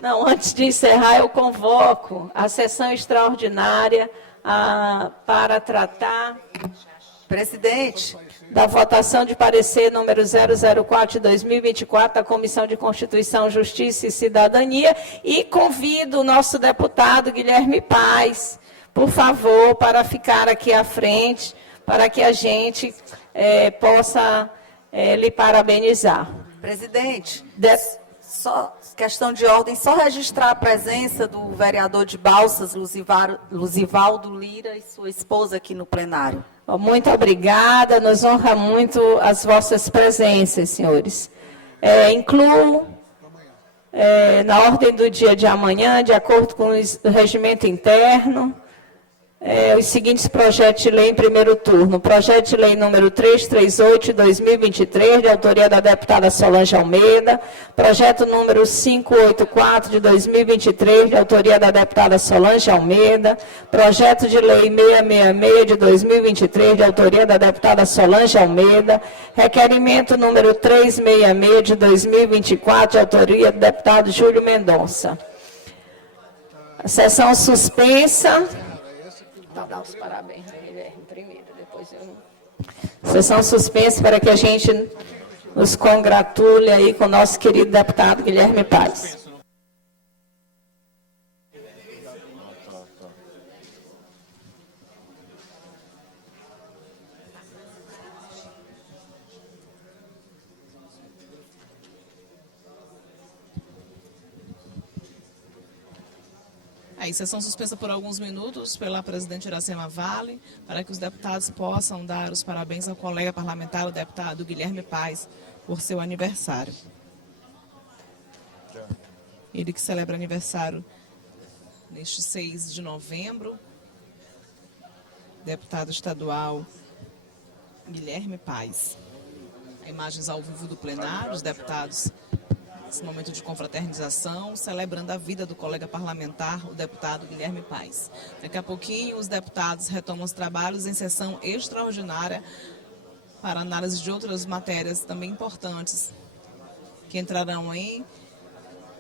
Não, antes de encerrar, eu convoco a sessão extraordinária para tratar, presidente, da votação de parecer número 004 de 2024 da Comissão de Constituição, Justiça e Cidadania, e convido o nosso deputado Guilherme Paes, por favor, para ficar aqui à frente, para que a gente possa lhe parabenizar. Presidente, só questão de ordem, só registrar a presença do vereador de Balsas, Luzivaldo Lira, e sua esposa aqui no plenário. Muito obrigada, nos honra muito as vossas presenças, senhores. Incluo na ordem do dia de amanhã, de acordo com o regimento interno, os seguintes projetos de lei em primeiro turno. Projeto de lei número 338 de 2023, de autoria da deputada Solange Almeida. Projeto número 584 de 2023, de autoria da deputada Solange Almeida. Projeto de lei 666 de 2023, de autoria da deputada Solange Almeida. Requerimento número 366 de 2024, de autoria do deputado Júlio Mendonça. A sessão suspensa. Dar os parabéns a Guilherme primeiro, depois eu... Sessão suspensa para que a gente nos congratule aí com o nosso querido deputado Guilherme Paes. Aí, sessão suspensa por alguns minutos pela presidente Iracema Vale, para que os deputados possam dar os parabéns ao colega parlamentar, o deputado Guilherme Paes, por seu aniversário. Ele que celebra aniversário neste 6 de novembro, deputado estadual Guilherme Paes. Imagens ao vivo do plenário, os deputados, nesse momento de confraternização, celebrando a vida do colega parlamentar, o deputado Guilherme Paes. Daqui a pouquinho, os deputados retomam os trabalhos em sessão extraordinária para análise de outras matérias também importantes, que entrarão em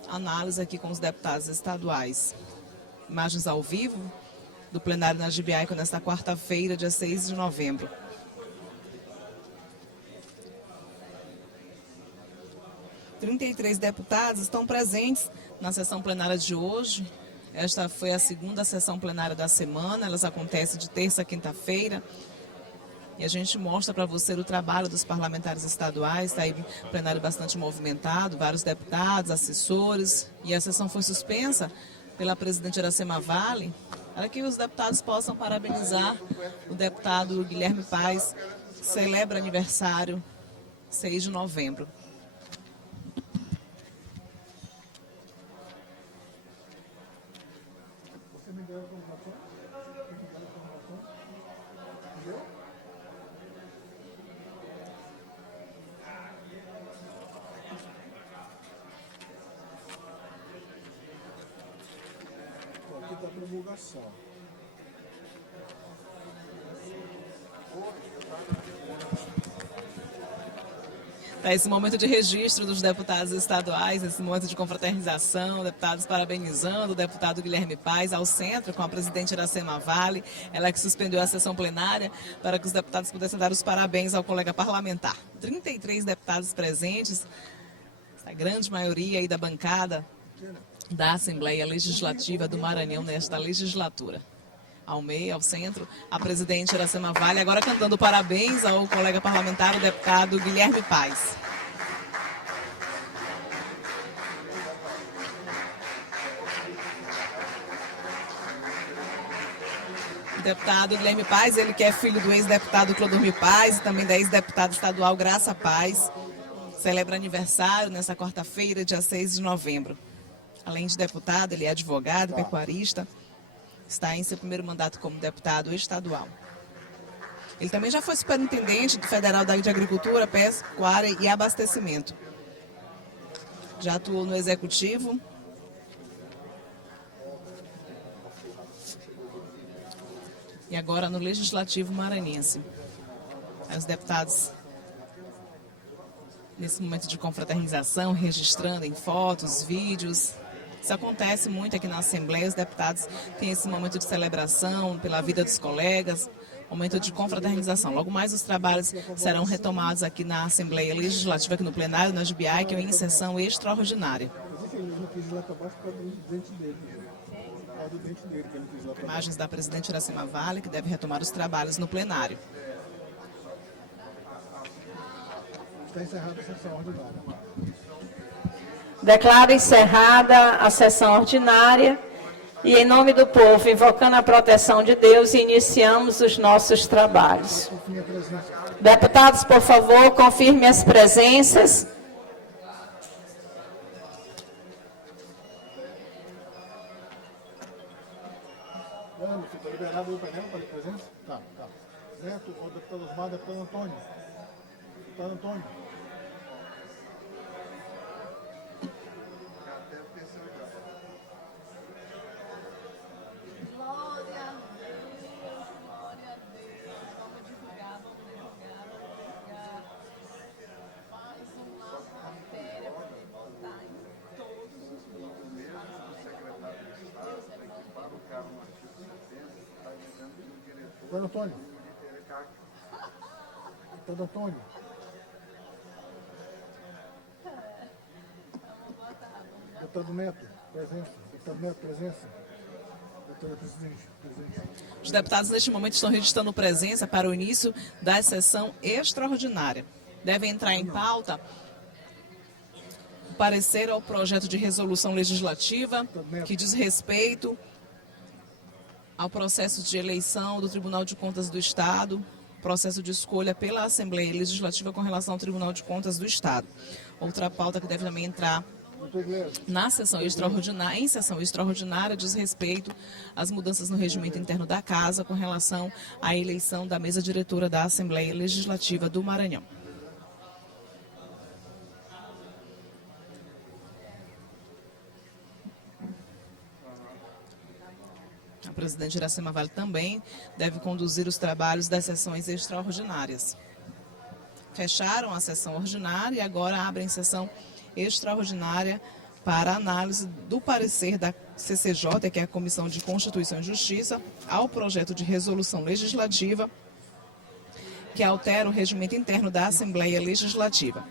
análise aqui com os deputados estaduais. Imagens ao vivo do plenário na Gibiaico nesta quarta-feira, dia 6 de novembro. Os 33 deputados estão presentes na sessão plenária de hoje. Esta foi a segunda sessão plenária da semana, elas acontecem de terça a quinta-feira. E a gente mostra para você o trabalho dos parlamentares estaduais, está aí um plenário bastante movimentado, vários deputados, assessores, e a sessão foi suspensa pela presidente Iracema Vale, para que os deputados possam parabenizar o deputado Guilherme Paes, que celebra aniversário 6 de novembro. Promulgação. Para esse momento de registro dos deputados estaduais, esse momento de confraternização, deputados parabenizando o deputado Guilherme Paes ao centro com a presidente Iracema Vale, ela que suspendeu a sessão plenária para que os deputados pudessem dar os parabéns ao colega parlamentar. 33 deputados presentes, a grande maioria aí da bancada da Assembleia Legislativa do Maranhão nesta legislatura. Ao meio, ao centro, a presidente Iracema Vale, agora cantando parabéns ao colega parlamentar, o deputado Guilherme Paes. O deputado Guilherme Paes, ele que é filho do ex-deputado Clodormir Paes e também da ex-deputada estadual Graça Paes, celebra aniversário nesta quarta-feira, dia 6 de novembro. Além de deputado, ele é advogado e pecuarista. Está em seu primeiro mandato como deputado estadual. Ele também já foi superintendente do Federal de Agricultura, Pecuária e Abastecimento. Já atuou no Executivo. E agora no Legislativo Maranhense. Os deputados, nesse momento de confraternização, registrando em fotos, vídeos. Isso acontece muito aqui na Assembleia, os deputados têm esse momento de celebração pela vida dos colegas, momento de confraternização. Logo mais os trabalhos serão retomados aqui na Assembleia Legislativa, aqui no plenário, na GBI, que é em sessão extraordinária. Imagens da presidente Iracema Vale, que deve retomar os trabalhos no plenário. Está encerrada a sessão ordinária. Declaro encerrada a sessão ordinária e, em nome do povo, invocando a proteção de Deus, iniciamos os nossos trabalhos. Deputados, por favor, confirmem as presenças. Está liberado o painel para a presença? Tá. Certo? O deputado Osmar, deputado Antônio. Deputado Antônio. Deputado Antônio. Deputado Antônio. Deputado Neto, presença. Deputado Neto, presença. Deputado presidente, presente. Os deputados, neste momento, estão registrando presença para o início da sessão extraordinária. Devem entrar em pauta o parecer ao projeto de resolução legislativa que diz respeito ao processo de eleição do Tribunal de Contas do Estado, processo de escolha pela Assembleia Legislativa com relação ao Tribunal de Contas do Estado. Outra pauta que deve também entrar na sessão extraordinária, em sessão extraordinária, diz respeito às mudanças no regimento interno da Casa com relação à eleição da mesa diretora da Assembleia Legislativa do Maranhão. A presidente Iracema Vale também deve conduzir os trabalhos das sessões extraordinárias. Fecharam a sessão ordinária e agora abrem sessão extraordinária para análise do parecer da CCJ, que é a Comissão de Constituição e Justiça, ao projeto de resolução legislativa que altera o regimento interno da Assembleia Legislativa.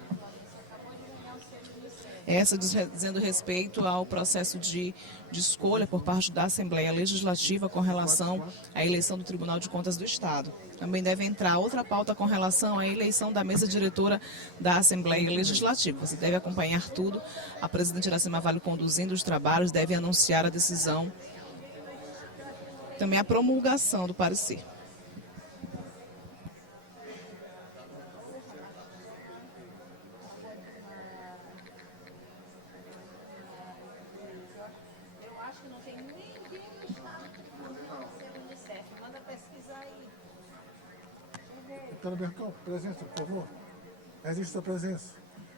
Essa dizendo respeito ao processo de escolha por parte da Assembleia Legislativa com relação à eleição do Tribunal de Contas do Estado. Também deve entrar outra pauta com relação à eleição da mesa diretora da Assembleia Legislativa. Você deve acompanhar tudo. A presidente Iracema Vale conduzindo os trabalhos, deve anunciar a decisão. Também a promulgação do parecer. Deputado Bertão, presença, por favor. Registra a presença.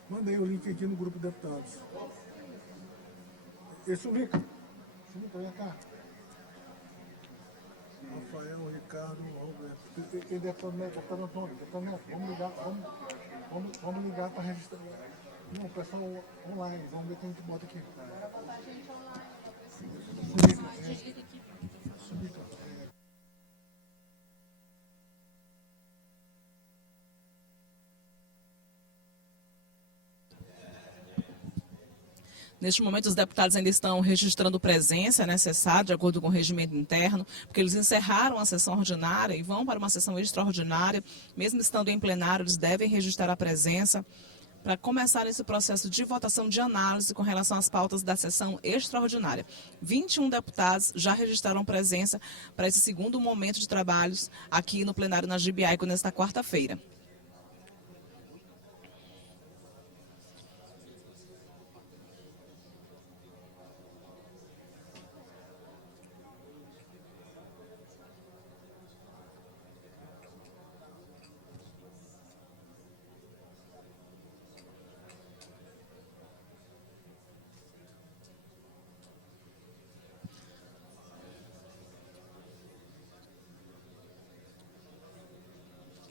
Mandei o link aqui no grupo de deputados. Esse é o Lica. Vem cá. Rafael, Ricardo, Roberto. Tem deputado Neto, deputado Antônio. Deputado Neto, vamos ligar, vamos Vamos ligar para registrar. Não, pessoal online. Vamos ver quem que bota aqui. Neste momento, os deputados ainda estão registrando presença necessária, de acordo com o regimento interno, porque eles encerraram a sessão ordinária e vão para uma sessão extraordinária. Mesmo estando em plenário, eles devem registrar a presença para começar esse processo de votação de análise com relação às pautas da sessão extraordinária. 21 deputados já registraram presença para esse segundo momento de trabalhos aqui no plenário na Gibiaico nesta quarta-feira.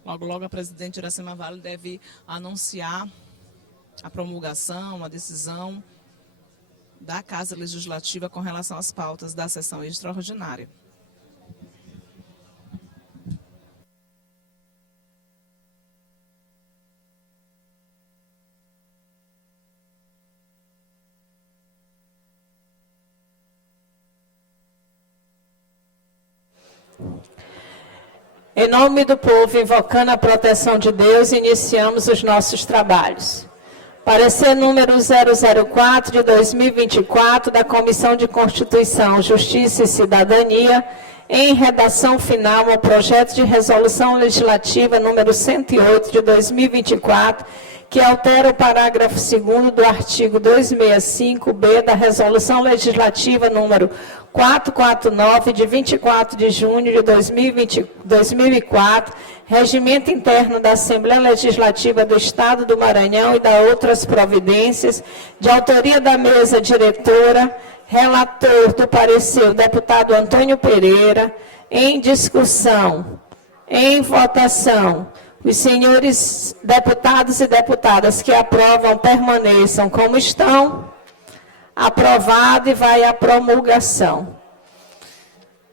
Logo, logo, a presidente Iracema Vale deve anunciar a promulgação, a decisão da Casa Legislativa com relação às pautas da sessão extraordinária. Em nome do povo, invocando a proteção de Deus, iniciamos os nossos trabalhos. Parecer número 004 de 2024 da Comissão de Constituição, Justiça e Cidadania, em redação final ao projeto de resolução legislativa número 108 de 2024, que altera o parágrafo 2º do artigo 265-B da resolução legislativa número 449, de 24 de junho de 2004, Regimento Interno da Assembleia Legislativa do Estado do Maranhão e da outras providências, de autoria da mesa diretora, relator do parecer, o deputado Antônio Pereira, em discussão, em votação. Os senhores deputados e deputadas que aprovam permaneçam como estão. Aprovado e vai à promulgação.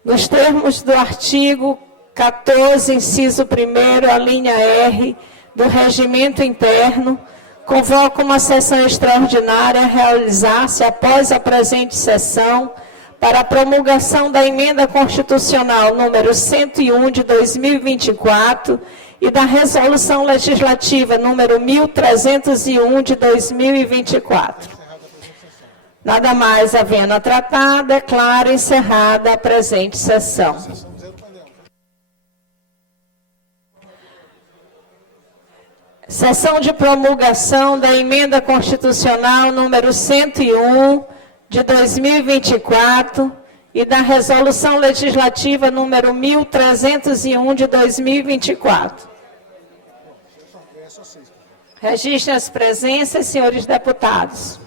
Nos termos do artigo 14, inciso 1º, a linha R do Regimento Interno, convoco uma sessão extraordinária a realizar-se após a presente sessão para a promulgação da Emenda Constitucional número 101 de 2024 e da Resolução Legislativa número 1301 de 2024. Nada mais havendo a tratar, declaro encerrada a presente sessão. Sessão de promulgação da Emenda Constitucional número 101 de 2024 e da Resolução Legislativa número 1301 de 2024. Registrem as presenças, senhores deputados.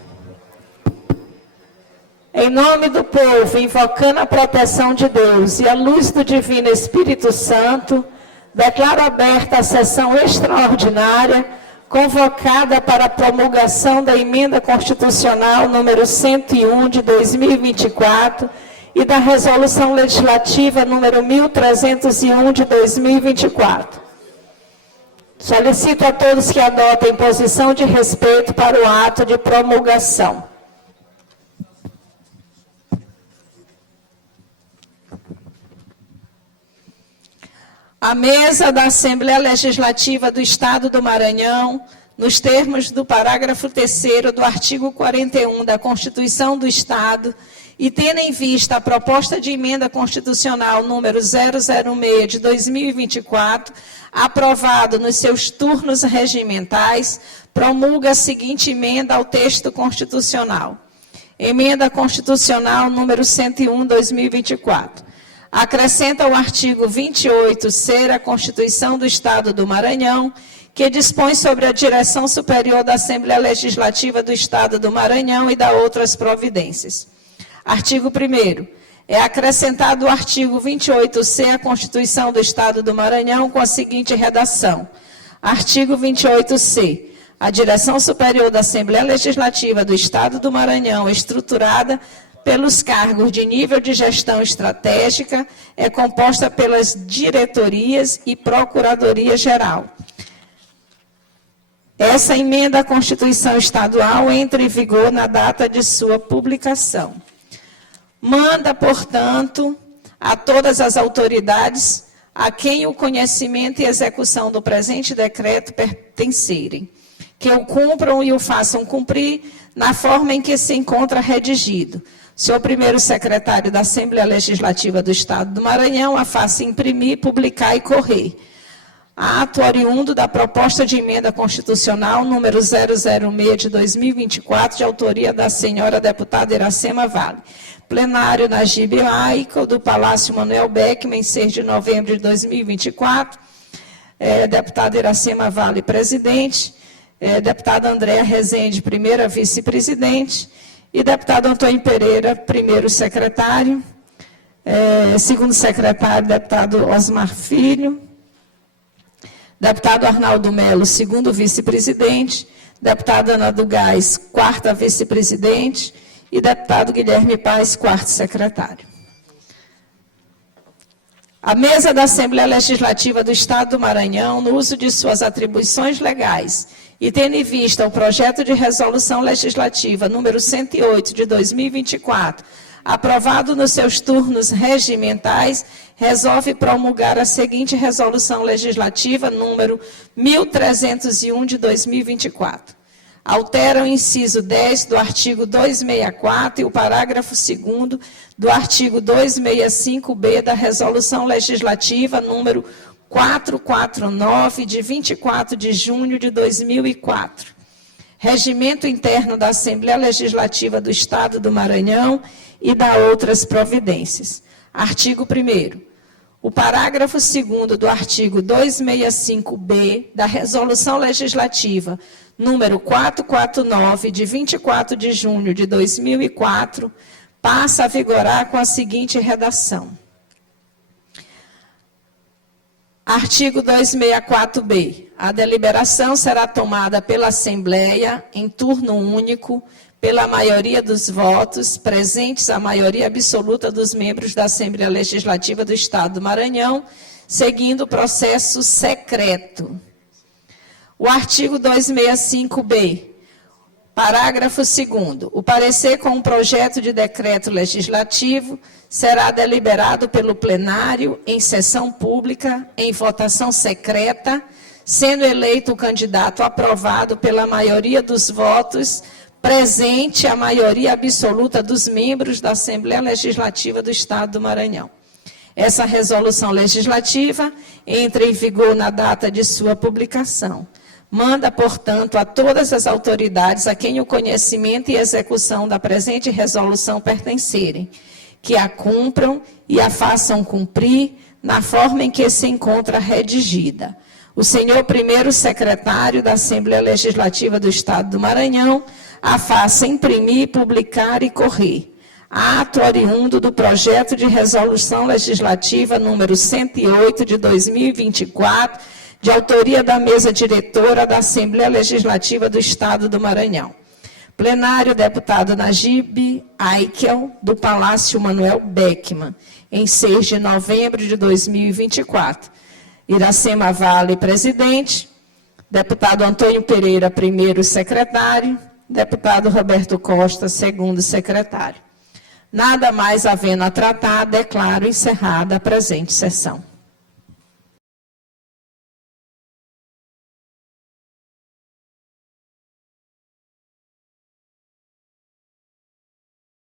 Em nome do povo, invocando a proteção de Deus e a luz do Divino Espírito Santo, declaro aberta a sessão extraordinária, convocada para a promulgação da Emenda Constitucional número 101 de 2024 e da Resolução Legislativa número 1301 de 2024. Solicito a todos que adotem posição de respeito para o ato de promulgação. A mesa da Assembleia Legislativa do Estado do Maranhão, nos termos do parágrafo 3º do artigo 41 da Constituição do Estado, e tendo em vista a proposta de emenda constitucional número 006 de 2024, aprovado nos seus turnos regimentais, promulga a seguinte emenda ao texto constitucional. Emenda Constitucional número 101, 2024. Acrescenta o artigo 28C da Constituição do Estado do Maranhão, que dispõe sobre a direção superior da Assembleia Legislativa do Estado do Maranhão e da outras providências. Artigo 1º. É acrescentado o artigo 28C à Constituição do Estado do Maranhão com a seguinte redação. Artigo 28C. A Direção Superior da Assembleia Legislativa do Estado do Maranhão, estruturada pelos cargos de nível de gestão estratégica, é composta pelas diretorias e procuradoria-geral. Essa emenda à Constituição Estadual entra em vigor na data de sua publicação. Manda, portanto, a todas as autoridades a quem o conhecimento e execução do presente decreto pertencerem, que o cumpram e o façam cumprir na forma em que se encontra redigido. Senhor primeiro secretário da Assembleia Legislativa do Estado do Maranhão, a faça imprimir, publicar e correr. Ato oriundo da proposta de emenda constitucional número 006 de 2024, de autoria da senhora deputada Iracema Vale. Plenário na Gibe Aico, do Palácio Manuel Beckmann, em 6 de novembro de 2024. Deputada Iracema Vale, presidente. Deputada Andréa Rezende, primeira vice-presidente. E deputado Antônio Pereira, primeiro secretário. Segundo secretário, deputado Osmar Filho. Deputado Arnaldo Melo, segundo vice-presidente. Deputada Ana do Gás, quarta vice-presidente. E deputado Guilherme Paes, quarto secretário. A mesa da Assembleia Legislativa do Estado do Maranhão, no uso de suas atribuições legais, e tendo em vista o projeto de resolução legislativa número 108 de 2024, aprovado nos seus turnos regimentais, resolve promulgar a seguinte resolução legislativa número 1301 de 2024. Altera o inciso 10 do artigo 264 e o parágrafo 2º do artigo 265-B da Resolução Legislativa número 449, de 24 de junho de 2004. Regimento interno da Assembleia Legislativa do Estado do Maranhão e da outras providências. Artigo 1º. O parágrafo 2º do artigo 265-B da Resolução Legislativa número 449, de 24 de junho de 2004, passa a vigorar com a seguinte redação. Artigo 264-B. A deliberação será tomada pela Assembleia em turno único, pela maioria dos votos, presentes a maioria absoluta dos membros da Assembleia Legislativa do Estado do Maranhão, seguindo o processo secreto. O artigo 265-B, parágrafo 2º. O parecer com o projeto de decreto legislativo será deliberado pelo plenário em sessão pública, em votação secreta, sendo eleito o candidato aprovado pela maioria dos votos, presente a maioria absoluta dos membros da Assembleia Legislativa do Estado do Maranhão. Essa resolução legislativa entra em vigor na data de sua publicação. Manda, portanto, a todas as autoridades a quem o conhecimento e execução da presente resolução pertencerem, que a cumpram e a façam cumprir na forma em que se encontra redigida. O senhor primeiro secretário da Assembleia Legislativa do Estado do Maranhão a faça imprimir, publicar e correr. Ato oriundo do projeto de resolução legislativa número 108 de 2024, de autoria da mesa diretora da Assembleia Legislativa do Estado do Maranhão. Plenário, deputado Najib Aikel, do Palácio Manuel Beckmann, em 6 de novembro de 2024. Iracema Vale, presidente. Deputado Antônio Pereira, primeiro secretário. Deputado Roberto Costa, segundo secretário. Nada mais havendo a tratar, declaro encerrada a presente sessão.